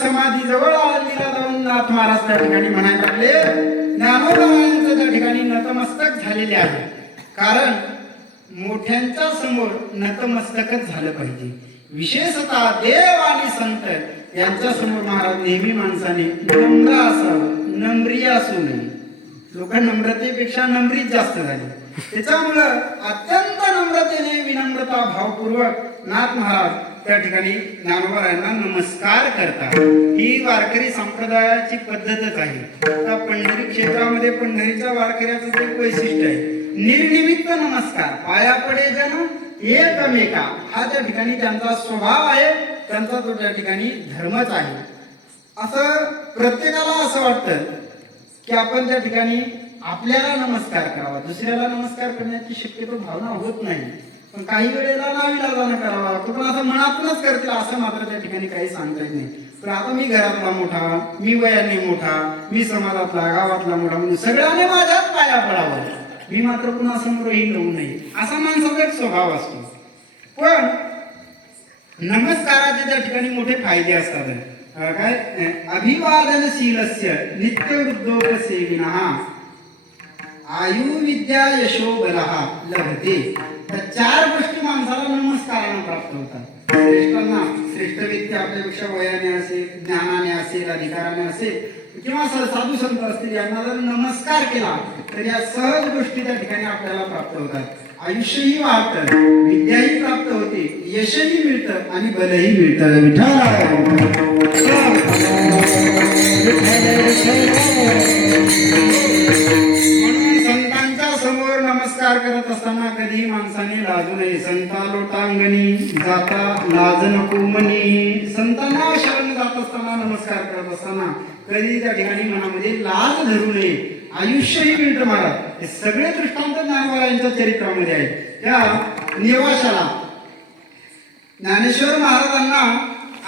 समाधी जवळ आळंदीला जाऊन नाथ महाराज त्या ठिकाणी म्हणायला लागले, ज्ञानोबारायांचं त्या ठिकाणी नतमस्तक झालेले आहे. कारण मोठ्यांच्या समोर नतमस्तकच झालं पाहिजे. विशेषतः देव आणि संत यांच्या समोर महाराज नेहमी माणसाने नम्र असावं, नम्रिय असू नये. लोक नम्रतेपेक्षा नम्रीत जास्त झाले. त्याच्यामुळं अत्यंत नम्रतेने विनम्रता भावपूर्वक नाथ महाराज त्या ठिकाणी ज्ञानोबारायांना नमस्कार करतात. ही वारकरी संप्रदायाची पद्धतच आहे. आता पंढरी क्षेत्रामध्ये पंढरीच्या वारकऱ्याचं एक वैशिष्ट्य आहे, निर्निमित्त नमस्कार, पाया पडे जन एकमेका, हा त्या ठिकाणी त्यांचा स्वभाव आहे, त्यांचा तो त्या ठिकाणी धर्मच आहे. असं प्रत्येकाला असं वाटतं की आपण त्या ठिकाणी आपल्याला नमस्कार करावा, दुसऱ्याला नमस्कार करण्याची शक्यतो भावना होत नाही. पण काही वेळेला नाविलाजानं करावा लागतो, पण असं मनातूनच करतील असं मात्र त्या ठिकाणी काही सांगता येत नाही. पण आता मी घरातला मोठा, मी वयाने मोठा, मी समाजातला, गावातला मोठा म्हणून सगळ्यांनी माझ्याच पाया पडावं, मी मात्र कुणासमोरही लावू नये, असा माणसाचा एक स्वभाव असतो. पण नमस्काराचे त्या ठिकाणी मोठे फायदे असतात. काय अभिवादनशीलस्य नित्यवृद्धोपसेविनः आयु विद्या यशो बलः लभते. तर 4 गोष्टी माणसाला नमस्काराने प्राप्त होतात. श्रेष्ठांना, श्रेष्ठ व्यक्ती आपल्यापेक्षा वयाने असेल, ज्ञानाने असेल, अधिकाराने असेल किंवा साधू संत असतील, यांना जर नमस्कार केला तर या सहज गोष्टी त्या ठिकाणी आपल्याला प्राप्त होतात. आयुष्यही वाढतं, विद्याही प्राप्त होते, यशही मिळतं आणि बलही मिळतं. म्हणून संतांच्या समोर नमस्कार करत असताना कधी माणसाने लाजू नये. संता लोटांगणी जाता लाज नको मनी. संतांना शरण जात असताना, नमस्कार करत असताना कधी त्या ठिकाणी मनामध्ये लाज धरू नये. आयुष्यही मिळतं महाराज. हे सगळे दृष्टांत ज्ञानोबारायांच्या चरित्रामध्ये आहे. त्या नेवाशाला ज्ञानेश्वर महाराजांना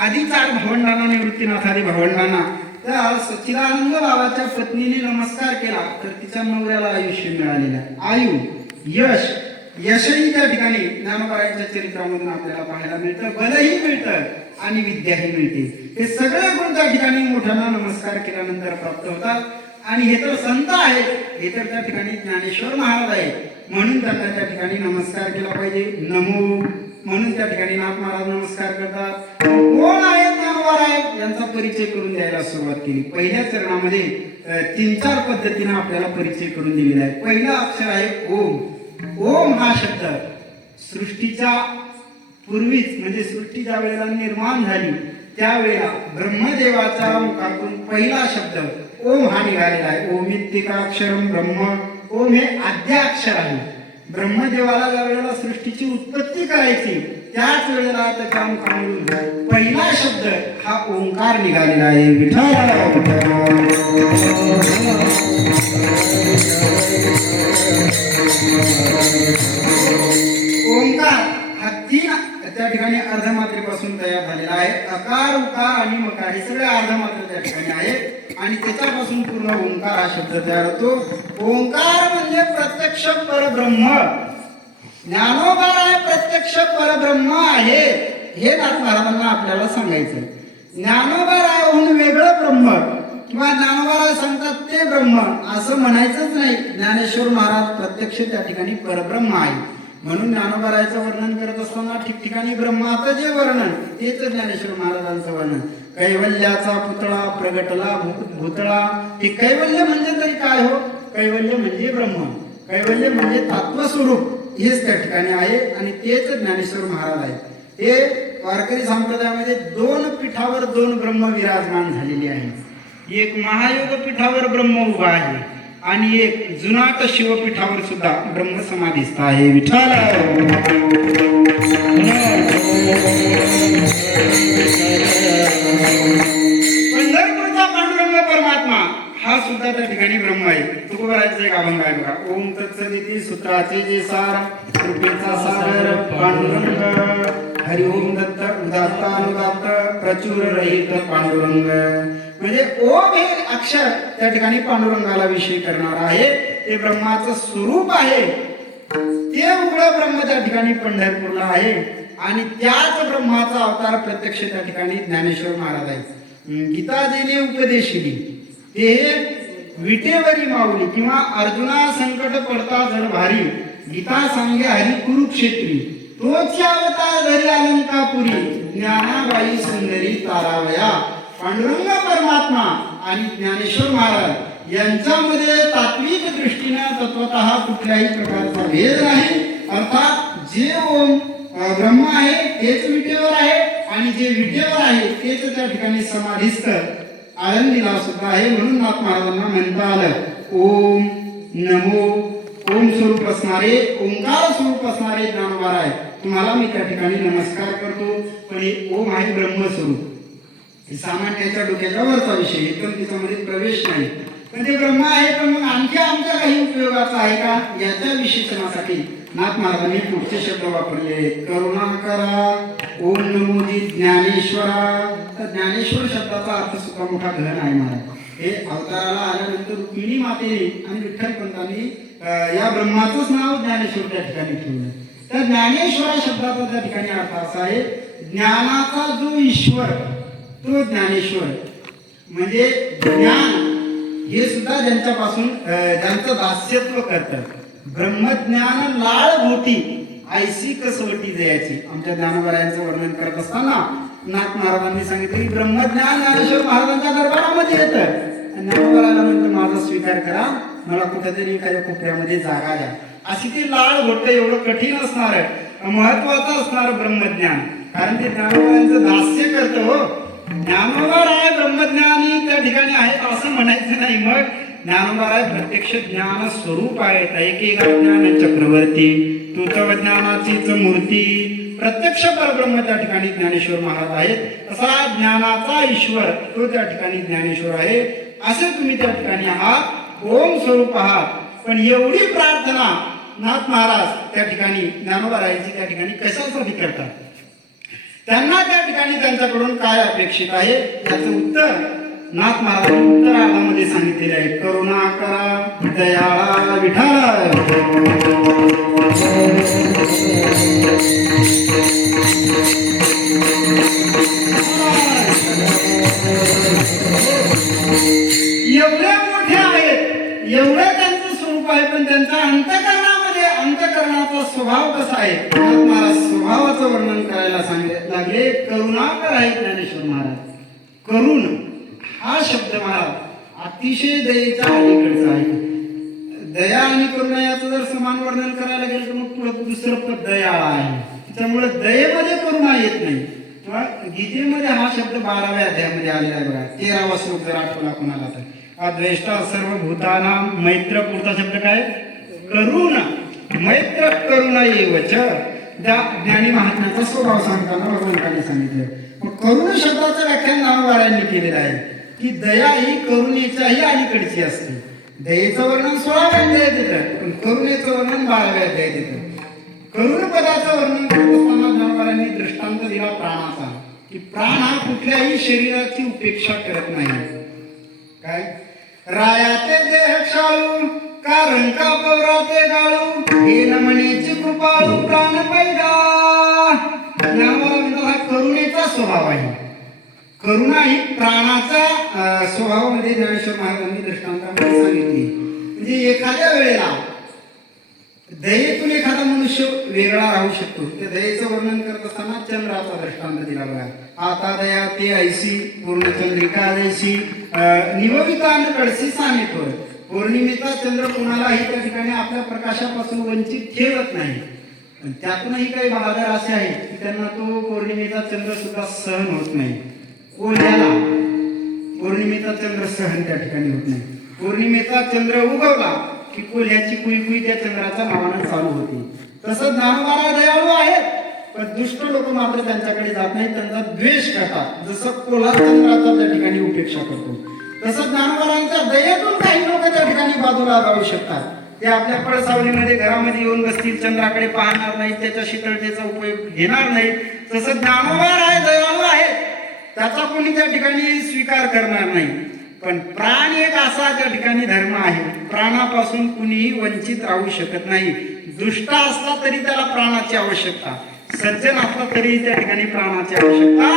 आधी 4 भावंडांना, निवृत्तीनाथादी भावंडांना, त्या सच्चिदानंद बाबाच्या पत्नीने नमस्कार केला तर तिच्या नवऱ्याला आयुष्य मिळालेलं आहे. आयु, यश, यशही त्या ठिकाणी ज्ञानोबारायांच्या चरित्रामधून आपल्याला पाहायला मिळतं, बलही मिळतं आणि विद्याही मिळते. हे सगळे गुण त्या ठिकाणी मोठ्यांना नमस्कार केल्यानंतर प्राप्त होतात. आणि हे तर संत आहेत, हे तर त्या ठिकाणी ज्ञानेश्वर महाराज आहेत, म्हणून त्यांना त्या ठिकाणी नमस्कार केला पाहिजे. नमो म्हणून त्या ठिकाणी नाथ महाराज नमस्कार करतात. कोण आहेत ज्ञानोबाराय यांचा परिचय करून द्यायला सुरुवात केली. पहिल्या चरणामध्ये 3-4 पद्धतीने आपल्याला परिचय करून दिलेला आहे. पहिलं अक्षर आहे ओम. ओम हा शब्द सृष्टीच्या पूर्वीच, म्हणजे सृष्टी ज्या वेळेला निर्माण झाली त्यावेळेला ब्रह्मदेवाच्या मुखातून पहिला शब्द ओम हा निघालेला आहे. ओमित्तिकाक्षरम ब्रह्म. ओम हे आद्याक्षर आहे. ब्रह्मदेवाला ज्या वेळेला सृष्टीची उत्पत्ती करायची त्याच वेळेला त्याच्या मुखामधून पहिला शब्द हा ओंकार निघालेला आहे. ओंकार हा 3 त्या ठिकाणी अर्धमात्रेपासून तयार झालेला आहे. अकार, उकार आणि मकार हे सगळे अर्धमात्रे त्या ठिकाणी आहेत आणि त्याच्यापासून पूर्ण ओंकार हा शब्द तयार होतो. ओंकार म्हणजे प्रत्यक्ष परब्रह्म. ज्ञानोबाराय प्रत्यक्ष परब्रह्म आहे हे नाथ महाराजांना आपल्याला सांगायचं. ज्ञानोबारायहून वेगळं ब्रह्म किंवा ज्ञानोबाराय सांगतात ते ब्रह्म असं म्हणायचंच नाही. ज्ञानेश्वर महाराज प्रत्यक्ष त्या ठिकाणी परब्रह्म आहे. म्हणून ज्ञानोबारायचं वर्णन करत असताना ठिकठिकाणी ब्रह्माचं जे वर्णन तेच ज्ञानेश्वर महाराजांचं वर्णन. कैवल्याचा पुतळा प्रगटला भूतळा. हे कैवल्य म्हणजे तरी काय हो? कैवल्य म्हणजे ब्रह्म, कैवल्य म्हणजे तात्वस्वरूप हेच त्या ठिकाणी आहे आणि तेच ज्ञानेश्वर महाराज आहे. हे वारकरी संप्रदायामध्ये 2 पीठावर 2 ब्रह्म विराजमान झालेले आहेत. एक महायोग पीठावर ब्रह्म उभा आहे आणि एक जुनाट शिवपीठावर सुद्धा ब्रह्म समाधिस्थ आहे. विठ्ठल. पंढरपूरचा पांडुरंग परमात्मा हा सुद्धा त्या ठिकाणी ब्रह्म आहे. तुकोबारायचा एक अभंग आहे बघा. ओम तत्सदिती सूत्राचे जे सार, कृपेचा सागर पांडुरंग, हरि ओम दत्त उदात्त अनुदात्त प्रचुर रहित पांडुरंग. म्हणजे ओम हे अक्षर त्या ठिकाणी पांडुरंगाला विषय करणार आहे. ते ब्रह्माचं स्वरूप आहे. ते उघडं ब्रह्म त्या ठिकाणी पंढरपूरला आहे आणि त्याच ब्रह्माचा अवतार प्रत्यक्ष त्या ठिकाणी ज्ञानेश्वर महाराज आहे. गीताजीने उपदेश दिली ते विटेवरी माऊली किंवा अर्जुना संकट पडता जर भारी, गीता सांगे हरी कुरुक्षेत्री, तोच अवतार धरी अलंकापुरी, ज्ञानाबाई सुंदरी तारावया. पांडुरंग परमात्मा आणि ज्ञानेश्वर महाराज यांच्यामध्ये तात्विक दृष्टीने तत्वतः कुठल्याही प्रकारचा भेद नाही. अर्थात जे ओम ब्रह्म आहे तेच विटेवर आहे आणि जे विटेवर आहे तेच त्या ठिकाणी समाधीस्थ आळंदीला सुद्धा आहे. म्हणून नाथ महाराजांना म्हणता आलं ओम नमो ओम स्वरूप असणारे ओंकार स्वरूप असणारे ज्ञानोबा राय तुम्हाला मी त्या ठिकाणी नमस्कार करतो. पण हे ओम आहे ब्रह्मस्वरूप, सामान्याच्या डोक्याच्या वरचा विषय, एकदम त्याच्यामध्ये प्रवेश नाही. पण ते ब्रह्म आहे, पण मग आणखी आमच्या काही उपयोगाचा आहे का याच्या विशेषणासाठी नाथ महाराजांनी पुढचे शब्द वापरले. करुणा करा ओम नमोजी ज्ञानेश्वरा. तर ज्ञानेश्वर शब्दाचा अर्थ सुद्धा मोठा घन आहे महाराज. हे अवताराला आल्यानंतर रुक्मिणी मातेने आणि विठ्ठल पंतांनी या ब्रह्माचंच नाव ज्ञानेश्वर त्या ठिकाणी ठेवलं. तर ज्ञानेश्वरा शब्दाचा त्या ठिकाणी अर्थ असा आहे ज्ञानाचा जो ईश्वर तो ज्ञानेश्वर. म्हणजे ज्ञान हे सुद्धा ज्यांच्यापासून ज्यांचं दास्यत्व करतात. ब्रह्मज्ञान लाळ मोठी ऐसी कसवटी जयाची. आमच्या ज्ञानोबरायांचं वर्णन करत असताना नाथ महाराजांनी सांगितलं की ब्रह्मज्ञान ज्ञानेश्वर महाराजांच्या दरबारामध्ये येतं. ज्ञानोबराला म्हणतं माझा स्वीकार करा, मला कुठेतरी एखाद्या कोपऱ्यामध्ये जागा द्या. अशी ती लाळ घोट एवढं कठीण असणार महत्वाचं असणार ब्रह्मज्ञान. कारण ते ज्ञानोबरायांचं दास्य करतं. हो ज्ञानोबा राय ब्रह्मज्ञानी त्या ठिकाणी आहेत असं म्हणायचं नाही. मग ज्ञानोबा राय प्रत्यक्ष ज्ञान स्वरूप आहेत. एक ज्ञान चक्रवर्ती तू तव ज्ञानाचीच मूर्ती. प्रत्यक्ष परब्रह्म त्या ठिकाणी ज्ञानेश्वर महाराज आहेत. असा ज्ञानाचा ईश्वर तो त्या ठिकाणी ज्ञानेश्वर आहे. असे तुम्ही त्या ठिकाणी आहात, ओम स्वरूप आहात. पण एवढी प्रार्थना नाथ महाराज त्या ठिकाणी ज्ञानोबा रायांची त्या ठिकाणी कशासाठी करतात, त्यांना त्या ठिकाणी त्यांच्याकडून काय अपेक्षित आहे याचं उत्तर नाथ महाराजांनी उत्तरार्धामध्ये सांगितलेले आहे. करुणा करा दयाळा विठाला. एवढे मोठे आहेत, एवढे त्यांचं स्वरूप आहे, पण त्यांच्या अंतकरणाचा स्वभाव कसा आहे. महाराज स्वभावाचं वर्णन करायला सांगितलं लागले. करुणाकर आहे ज्ञानेश्वर महाराज. करुण हा शब्द महाराज अतिशय दयेच्या अलीकडचा आहे. दया आणि करुणा याचं जर समान वर्णन करायला गेलं तर मग पुढे दुसरं पद दयाळा आहे. त्यामुळे दयेमध्ये करुणा येत नाही. गीतेमध्ये हा शब्द 12व्या अध्यायामध्ये आलेला आहे बघा. 13वा श्लोक जर आठवला कोणाला तर अद्वेष्टा सर्व भूताना मैत्र. पुढचा शब्द काय करुणा. मैत्र करुणा येवच. ज्ञानी महात्म्याचा स्वभाव सांगताना भगवंतांनी सांगितलं. मग करुण शब्दाचं व्याख्यान ज्ञानोबारायांनी केलेलं आहे की दया ही करुणेच्याही अलीकडची असते. दयेचं वर्णन 16व्या अध्यायात येतं, पण करुणेचं वर्णन 12व्या अध्यायात येतं. करुण पदाचं वर्णन करत असताना ज्ञानोबारायांनी दृष्टांत दिला प्राणाचा, की प्राण हा कुठल्याही शरीराची उपेक्षा करत नाही. काय रायाचे देह क्षाळू कारण का पौराते गाळू हे नमनेची कृपाळू प्राण पैदा. हा करुणेचा स्वभाव आहे. करुणा ही प्राणाचा स्वभावामध्ये ज्ञानेश्वर महाराजांनी दृष्टांतामध्ये सांगितली. म्हणजे एखाद्या वेळेला दयेतून एखादा मनुष्य वेगळा राहू शकतो. त्या दयेचं वर्णन करत असताना चंद्राचा दृष्टांत दिला बघा. आता दया ते ऐशी पूर्णचंद्रिका जैशी निववितान कळशी सानेश्वर. पौर्णिमेचा चंद्र कोणालाही त्या ठिकाणी आपल्या प्रकाशापासून वंचित ठेवत नाही. पण त्यातूनही काही बहादर असे आहेत की त्यांना तो पौर्णिमेचा चंद्र सुद्धा सहन होत नाही. कोल्याला पौर्णिमेचा चंद्र सहन त्या ठिकाणी होत नाही. पौर्णिमेचा चंद्र उगवला की कोल्ह्याची कुई त्या चंद्राच्या नावानं चालू होती. तसं ज्ञानोबा दयाळू आहेत, पण दुष्ट लोक मात्र त्यांच्याकडे जात नाही, त्यांचा द्वेष करतात. जसं कोल्हा चंद्राचा त्या ठिकाणी उपेक्षा करतो, तसं ज्ञानोबारांच्या दयेतून काही लोक त्या ठिकाणी बाजूला जाऊ शकतात. ते आपल्या पळसावलीमध्ये घरामध्ये येऊन बसतील, चंद्राकडे पाहणार नाही, त्याच्या शीतळतेचा उपयोग घेणार नाही. तसं ज्ञानोबा आहे दयाळू आहे, त्याचा कोणी त्या ठिकाणी स्वीकार करणार नाही. पण प्राण एक असा त्या ठिकाणी धर्म आहे, प्राणापासून कुणीही वंचित राहू शकत नाही. दुष्ट असला तरी त्याला प्राणाची आवश्यकता, सज्जन असला तरी त्या ठिकाणी प्राणाची आवश्यकता.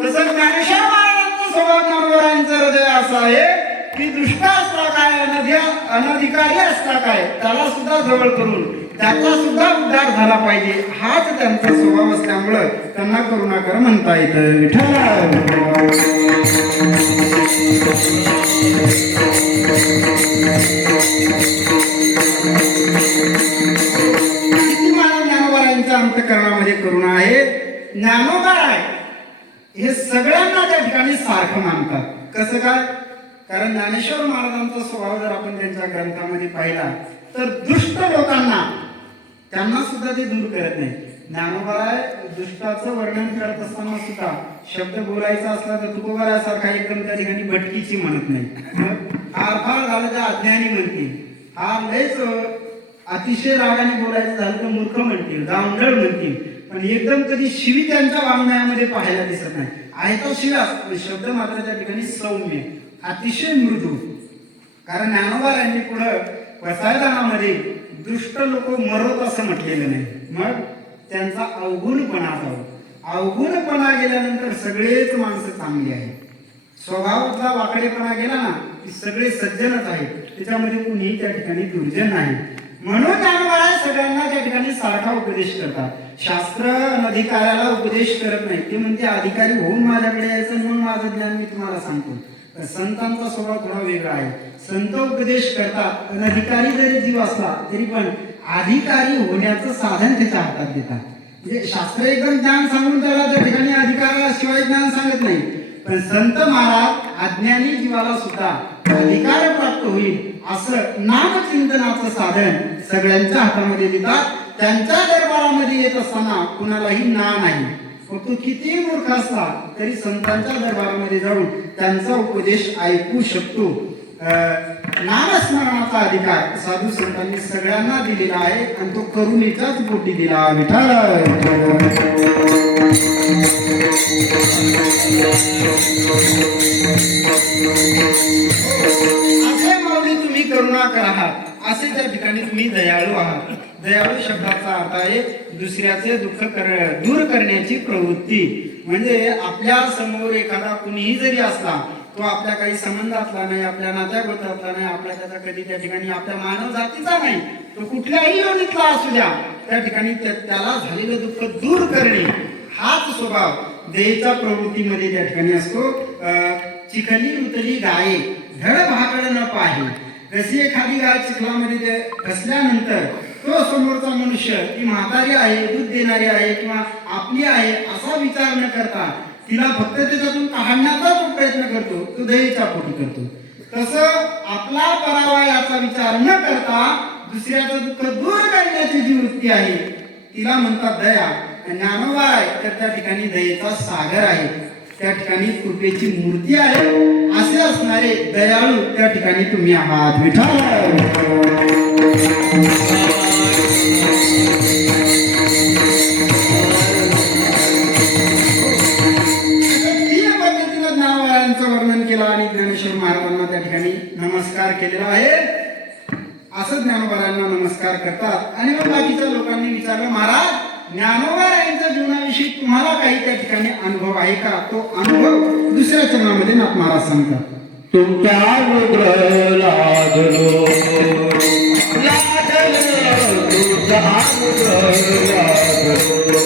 तसं ज्ञानेश्वर महाराजांचं स्वभाव ज्ञानोबारायांचं हृदय असं आहे की दुष्ट असला काय अनधिकारी असला काय त्याला सुद्धा जवळ करून त्याचा सुद्धा उद्धार झाला पाहिजे, हाच त्यांचा स्वभाव असल्यामुळं त्यांना करुणाकर म्हणता येतं. विठ्ठल किती महाराज ज्ञानोबारायांच्या अंतःकरणामध्ये करुणा आहे. ज्ञानोबा आहे हे सगळ्यांना त्या ठिकाणी सारखं मानतात. कसं काय? कारण ज्ञानेश्वर महाराजांचा स्वभाव जर आपण त्यांच्या ग्रंथामध्ये पाहिला तर दुष्ट लोकांना त्यांना सुद्धा ते दूर करत नाही. ज्ञानोबा दुष्टाचं वर्णन करत असताना सुद्धा शब्द बोलायचा असला तर तुकोबारासारखा एकदम त्या ठिकाणी भटकीची म्हणत नाही. फार फार झालं तर अज्ञानी म्हणतील, फार लयच अतिशय रागाने बोलायचं झालं तर मूर्ख म्हणतील, गावंढळ म्हणतील, पण एकदम कधी शिवी त्यांच्या वाङ्मयामध्ये पाहायला दिसत नाही. आहे तो शिवास, शब्द मात्र त्या ठिकाणी सौम्य, अतिशय मृदू. कारण ज्ञानोबा यांनी पुढं पसायदानामध्ये दुष्ट लोक मरोत असं म्हटलेलं नाही. मग त्यांचा अवगुणपणा जाऊ, अवगुणपणा गेल्यानंतर सगळेच माणसं चांगली आहेत. स्वभावातला वाकडेपणा गेला ना की सगळे सज्जनच आहेत, त्याच्यामध्ये कुणीही त्या ठिकाणी दुर्जन नाही. म्हणून ज्ञानोबा सगळ्यांना त्या ठिकाणी सारखा उपदेश करतात. शास्त्र अधिकाऱ्याला उपदेश करत नाही, ते म्हणते अधिकारी होऊन माझ्याकडे यायचं मग माझं ज्ञान मी तुम्हाला सांगतो. संतांचा स्वभाव थोडा वेगळा आहे. संत उपदेश करतात, अधिकारी जरी जीव असला तरी पण अधिकारी होण्याचं साधन त्याच्या हातात देतात. म्हणजे शास्त्र एकदम ज्ञान सांगून त्याला त्या ठिकाणी अधिकाराशिवाय ज्ञान सांगत नाही, पण संत महाराज अज्ञानी जीवाला सुद्धा अधिकार प्राप्त होईल असं नामचिंतनाचं साधन सगळ्यांच्या हातामध्ये देतात. त्यांच्या दरबारामध्ये येत असताना कुणालाही ना नाही, मग तो किती मूर्ख असला तरी संतांच्या दरबारामध्ये जाऊन त्यांचा उपदेश ऐकू शकतो. नामस्मरणाचा अधिकार साधू संतांनी सगळ्यांना दिलेला आहे आणि तो करुणेच्याच पोटी दिला. विठ्ठल असे माऊली तुम्ही करुणाकर आहात, असे त्या ठिकाणी तुम्ही दयाळू आहात. दयाळू शब्दाचा अर्थ आहे दुसऱ्याचे दुःख दूर करण्याची प्रवृत्ती. म्हणजे आपल्या समोर एखादा कुणीही जरी असला, तो आपल्या काही संबंधातला नाही, आपल्या नात्यागोत्रातला नाही, आपल्या त्याचा कधी त्या ठिकाणी आपल्या मानव जातीचा नाही, तो कुठल्याही योनीतला असू द्या, त्या ठिकाणी त्याला झालेलं दुःख दूर करणे हाच स्वभाव देयच्या प्रवृत्तीमध्ये त्या ठिकाणी असतो. चिखली उतली गाये धड भाकड न पाहे. जशी एखादी गाय चिखलामध्ये फसल्यानंतर तो समोरचा मनुष्य ती म्हातारी आहे, दूध देणारी आहे किंवा आपली आहे असा विचार न करता तिला फक्त त्याच्यातून काढण्याचा तो प्रयत्न करतो, तो दयेच्या पोटी करतो. तसं आपला परावा याचा विचार न करता दुसऱ्याचं दुःख दूर करण्याची जी वृत्ती आहे तिला म्हणतात दया. ज्ञानोबा आहे तर त्या ठिकाणी दयेचा सागर आहे, त्या ठिकाणी कृपेची मूर्ती आहे. असे असणारे दयाळू त्या ठिकाणी तुम्ही आहात. विठ्ठल वर्णन केलं आणि ज्ञानेश्वर महाराजांना त्या ठिकाणी नमस्कार केलेला आहे. असं ज्ञानोबारांना नमस्कार करतात. आणि मग बाकीच्या लोकांनी विचारलं, महाराज ज्ञानोबा यांच्या जीवनाविषयी तुम्हाला काही त्या ठिकाणी अनुभव आहे का? तो अनुभव दुसऱ्या चरणामध्ये नाथ महाराज सांगतात. तुमच्या अनुग्रह लादलो लादलो तुमचा अनुग्रह लादलो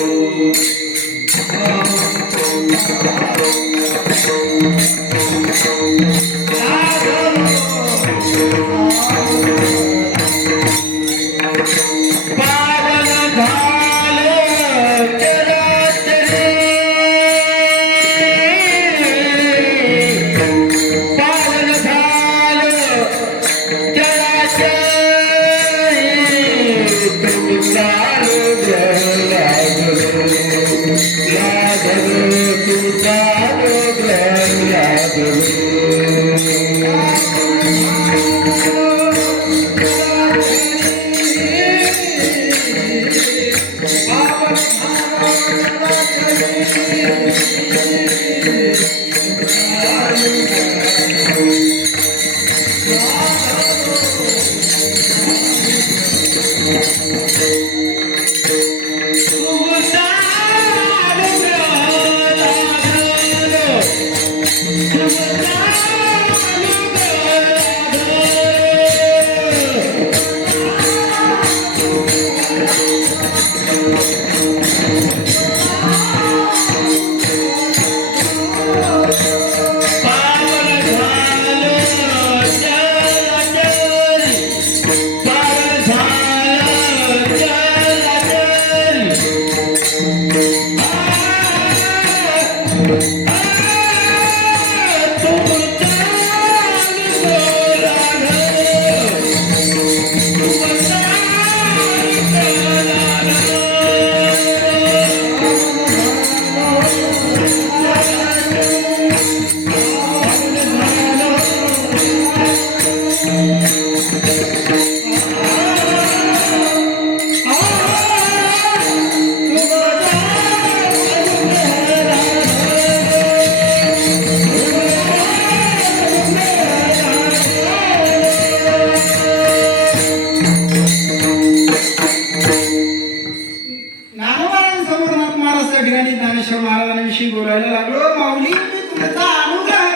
ज्ञानेश्वरांविषयी बोलायला लागलो. माऊली, मी तुमचा अनुग्रह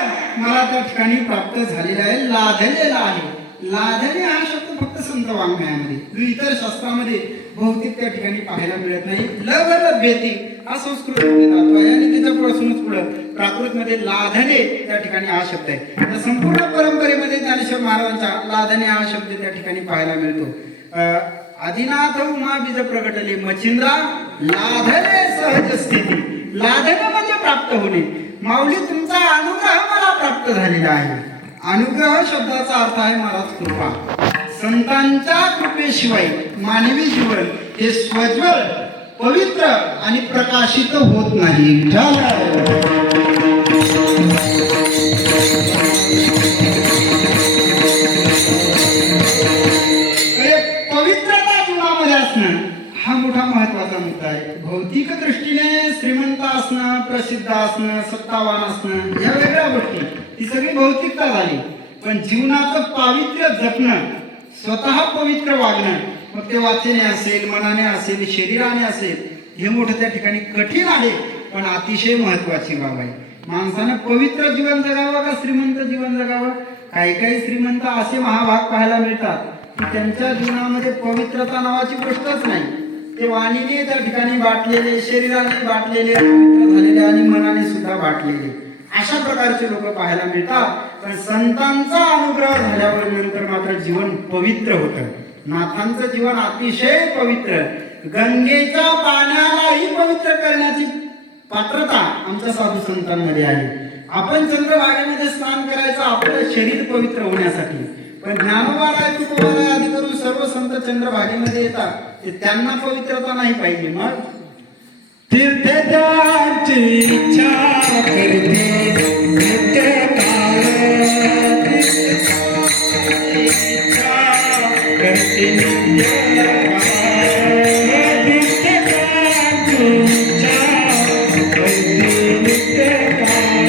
मला त्या ठिकाणी प्राप्त झालेला आहे, लाधलेला आहे. लाधणे हा शब्द फक्त संत वाङ्मयामध्ये, इतर शास्त्रामध्ये बहुतेक त्या ठिकाणी पाहायला मिळत नाही. लभ्यते हा संस्कृतमध्ये धातू आहे आणि त्याच्यापासूनच पुढं प्राकृतमध्ये लाधने त्या ठिकाणी हा शब्द आहे. तर संपूर्ण परंपरेमध्ये ज्ञानेश्वर महाराजांच्या लाधने हा शब्द त्या ठिकाणी पाहायला मिळतो. आदिनाथ उमा बीज प्रगटले मच्छिंद्रा लाधने सहज स्थिती. लाधने म्हणजे प्राप्त होणे. माऊली, तुमचा अनुग्रह मला प्राप्त झालेला आहे. अनुग्रह शब्दाचा अर्थ आहे महाराज कृपा. संतांच्या कृपेशिवाय मानवी जीवन हे स्वज्वल, पवित्र आणि प्रकाशित होत नाही. पवित्रता जीवनामध्ये असणं हा मोठा महत्वाचा मुद्दा आहे. भौतिक दृष्टीने श्रीमंत असणं, प्रसिद्ध असणं, सत्तावान असणं या वेगळ्या गोष्टी, ती सगळी भौतिकता झाली. पण जीवनाचं पावित्र्य जपणं, स्वतः पवित्र वागणं, मग ते वाचेने असेल, मनाने असेल, शरीराने असेल, हे मोठं त्या ठिकाणी कठीण आहे, पण अतिशय महत्वाची बाब आहे. माणसानं पवित्र जीवन जगावं का श्रीमंत जीवन जगावं? काही काही श्रीमंत असे महाभाग पाहायला मिळतात की त्यांच्या जीवनामध्ये पवित्रता नावाची गोष्टच नाही. ते वाणीने त्या ठिकाणी बाटलेले, शरीराने बाटलेले, पवित्र झालेले आणि मनाने सुद्धा बाटलेले, अशा प्रकारचे लोक पाहायला मिळतात. पण संतांचा अनुग्रह झाल्यावर नंतर मात्र जीवन पवित्र होतं. नाथांचं जीवन अतिशय पवित्र. गंगेच्या पाण्यालाही पवित्र करण्याची पात्रता आमच्या साधू संतांमध्ये आहे. आपण चंद्रभागेमध्ये स्नान करायचं आपलं शरीर पवित्र होण्यासाठी. पण ज्ञानोबाराय, तुकोबाराय आदी करून सर्व संत चंद्रभागेमध्ये येतात, त्यांना पवित्रता नाही पाहिजे. मग तीर्थाची इच्छा करते नित्य काळ, करते नित्य काळ, तीर्थाची इच्छा करते नित्य काळ,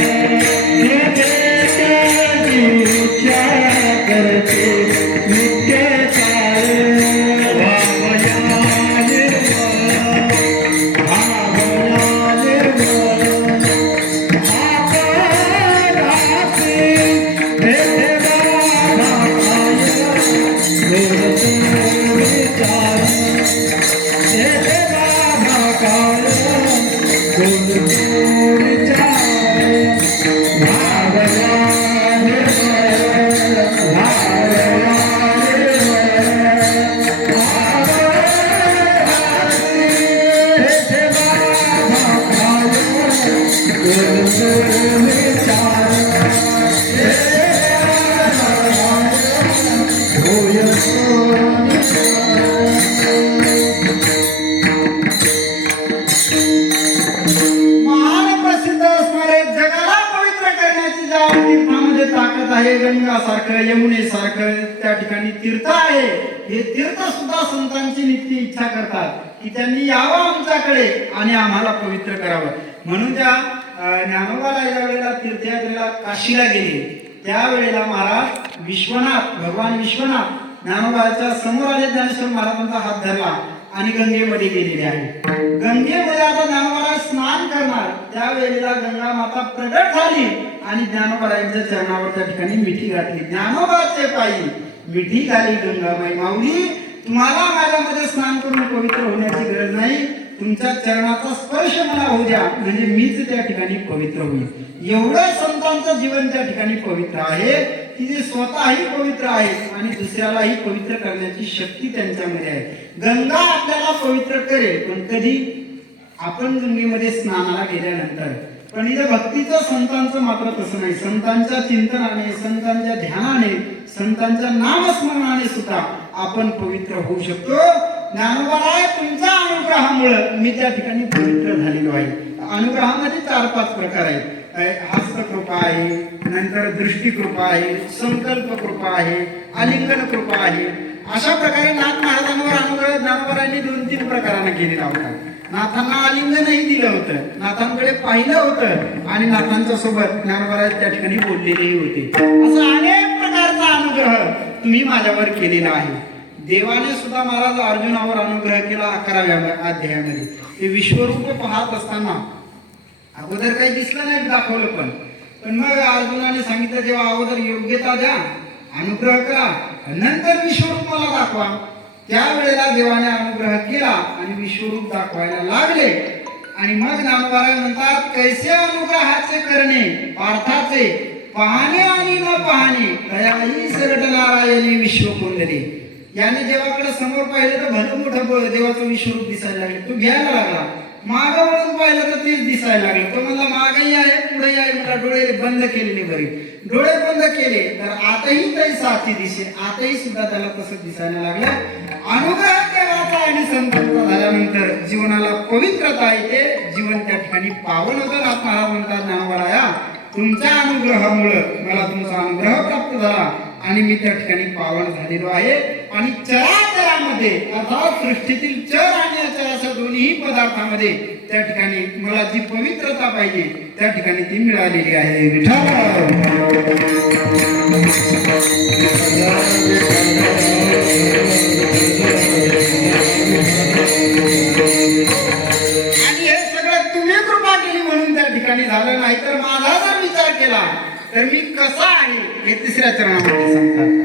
तीर्थाची इच्छा करते नित्य काळ, गंगासारखं, यमुनेसारखं त्या ठिकाणी तीर्थ आहे. हे तीर्थ सुद्धा संतांची नित्य इच्छा करतात की त्यांनी यावं आमच्याकडे आणि आम्हाला पवित्र करावं. म्हणून त्या ज्ञानोबाला ज्या वेळेला तीर्थयात्रेला काशीला गेले, त्यावेळेला महाराज विश्वनाथ, भगवान विश्वनाथ ज्ञानोबाच्या समोर आले. ज्ञानेश्वर महाराजांचा हात धरला आणि गंगेमध्ये गेलेले आहे. गंगेमध्ये आता ज्ञानोबाला स्नान करणार, त्यावेळेला गंगा माता प्रगट झाली आणि ज्ञानोबारायांच्या चरणावर त्या ठिकाणी मिठी घातली. ज्ञानोबाचे पायी मिठी घाली गंगाबाई. माऊली, तुम्हाला माझ्यामध्ये स्नान करून पवित्र होण्याची गरज नाही, तुमच्या चरणाचा स्पर्श मला होऊ द्या, म्हणजे मीच त्या ठिकाणी पवित्र होईल. एवढं संतांचं जीवन त्या ठिकाणी पवित्र आहे की ते स्वतःही पवित्र आहेत आणि दुसऱ्यालाही पवित्र करण्याची शक्ती त्यांच्यामध्ये आहे. गंगा आपल्याला पवित्र करेल, पण कधी? आपण गंगेमध्ये स्नानाला गेल्यानंतर. पण इथं भक्तीचं, संतांचं मात्र तसं नाही. संतांच्या चिंतनाने, संतांच्या ध्यानाने, संतांच्या नामस्मरणाने सुद्धा आपण पवित्र होऊ शकतो. ज्ञानोबाराय, तुमच्या अनुग्रहामुळे मी त्या ठिकाणी पवित्र झालेलो आहे. अनुग्रहामध्ये 4-5 प्रकार आहेत. हस्तकृपा आहे, नंतर दृष्टिकृपा आहे, संकल्प कृपा आहे, आलिंगन कृपा आहे. अशा प्रकारे नाथ महाराजांवर अनुग्रह ज्ञानोबारायांनी 2-3 प्रकाराने केलेला होता. नाथांना आलिंगनही दिलं होतं, नाथांकडे पाहिलं होतं आणि नाथांच्या सोबत ज्ञानोबाराय त्या ठिकाणी बोललेलेही होते. असा अनेक प्रकारचा अनुग्रह तुम्ही माझ्यावर केलेला आहे. देवाने सुद्धा महाराज अर्जुनावर अनुग्रह केला 11व्या अध्यायामध्ये. ते विश्वरूप पाहत असताना अगोदर काही दिसलं नाही दाखवलं पण मग अर्जुनाने सांगितलं जेव्हा अगोदर योग्यता द्या, अनुग्रह करा, नंतर विश्वरूप मला दाखवा. त्यावेळेला देवाने अनुग्रह केला आणि विश्वरूप दाखवायला लागले. आणि मग ज्ञानोबा म्हणतात कैसे अनुग्रहाचे करणे पार्थाचे पाहणे आणि न पाहणे तयाही सरटला रायली विश्व कोंडले. याने देवाकडे समोर पाहिलं तर भलं मोठं देवाचं विश्वरूप दिसायला लागले. तो घ्यायला लागला. मागं वळून पाहिलं तर तेच दिसायला लागले. तो म्हणला मागही आहे पुढेही आहे. मला डोळे बंद केलेले बरे. डोळे बंद केले तर आताही काही साथी दिसे. आताही सुद्धा त्याला तसं दिसायला लागलं. अनुग्रह देवाचा आणि संकल्प झाल्यानंतर जीवनाला पवित्रता येते. जीवन त्या ठिकाणी पावन होतं. महाराज म्हणतात ज्ञानोबा तुमच्या अनुग्रहामुळं मला तुमचा अनुग्रह प्राप्त झाला आणि मी त्या ठिकाणी पावन झालेलो आहे. आणि चराचरामध्ये अर्थात सृष्टीतील चर आणि अचर अशा दोन्ही पदार्थामध्ये त्या ठिकाणी मला जी पवित्रता पाहिजे त्या ठिकाणी ती मिळालेली आहे. विठ्ठल आणि हे सगळं तुम्ही कृपा केली म्हणून त्या ठिकाणी झालं. नाही तर माझा जर विचार केला तर मी कसा आहे हे तिसऱ्या चरणामध्ये सांगतात.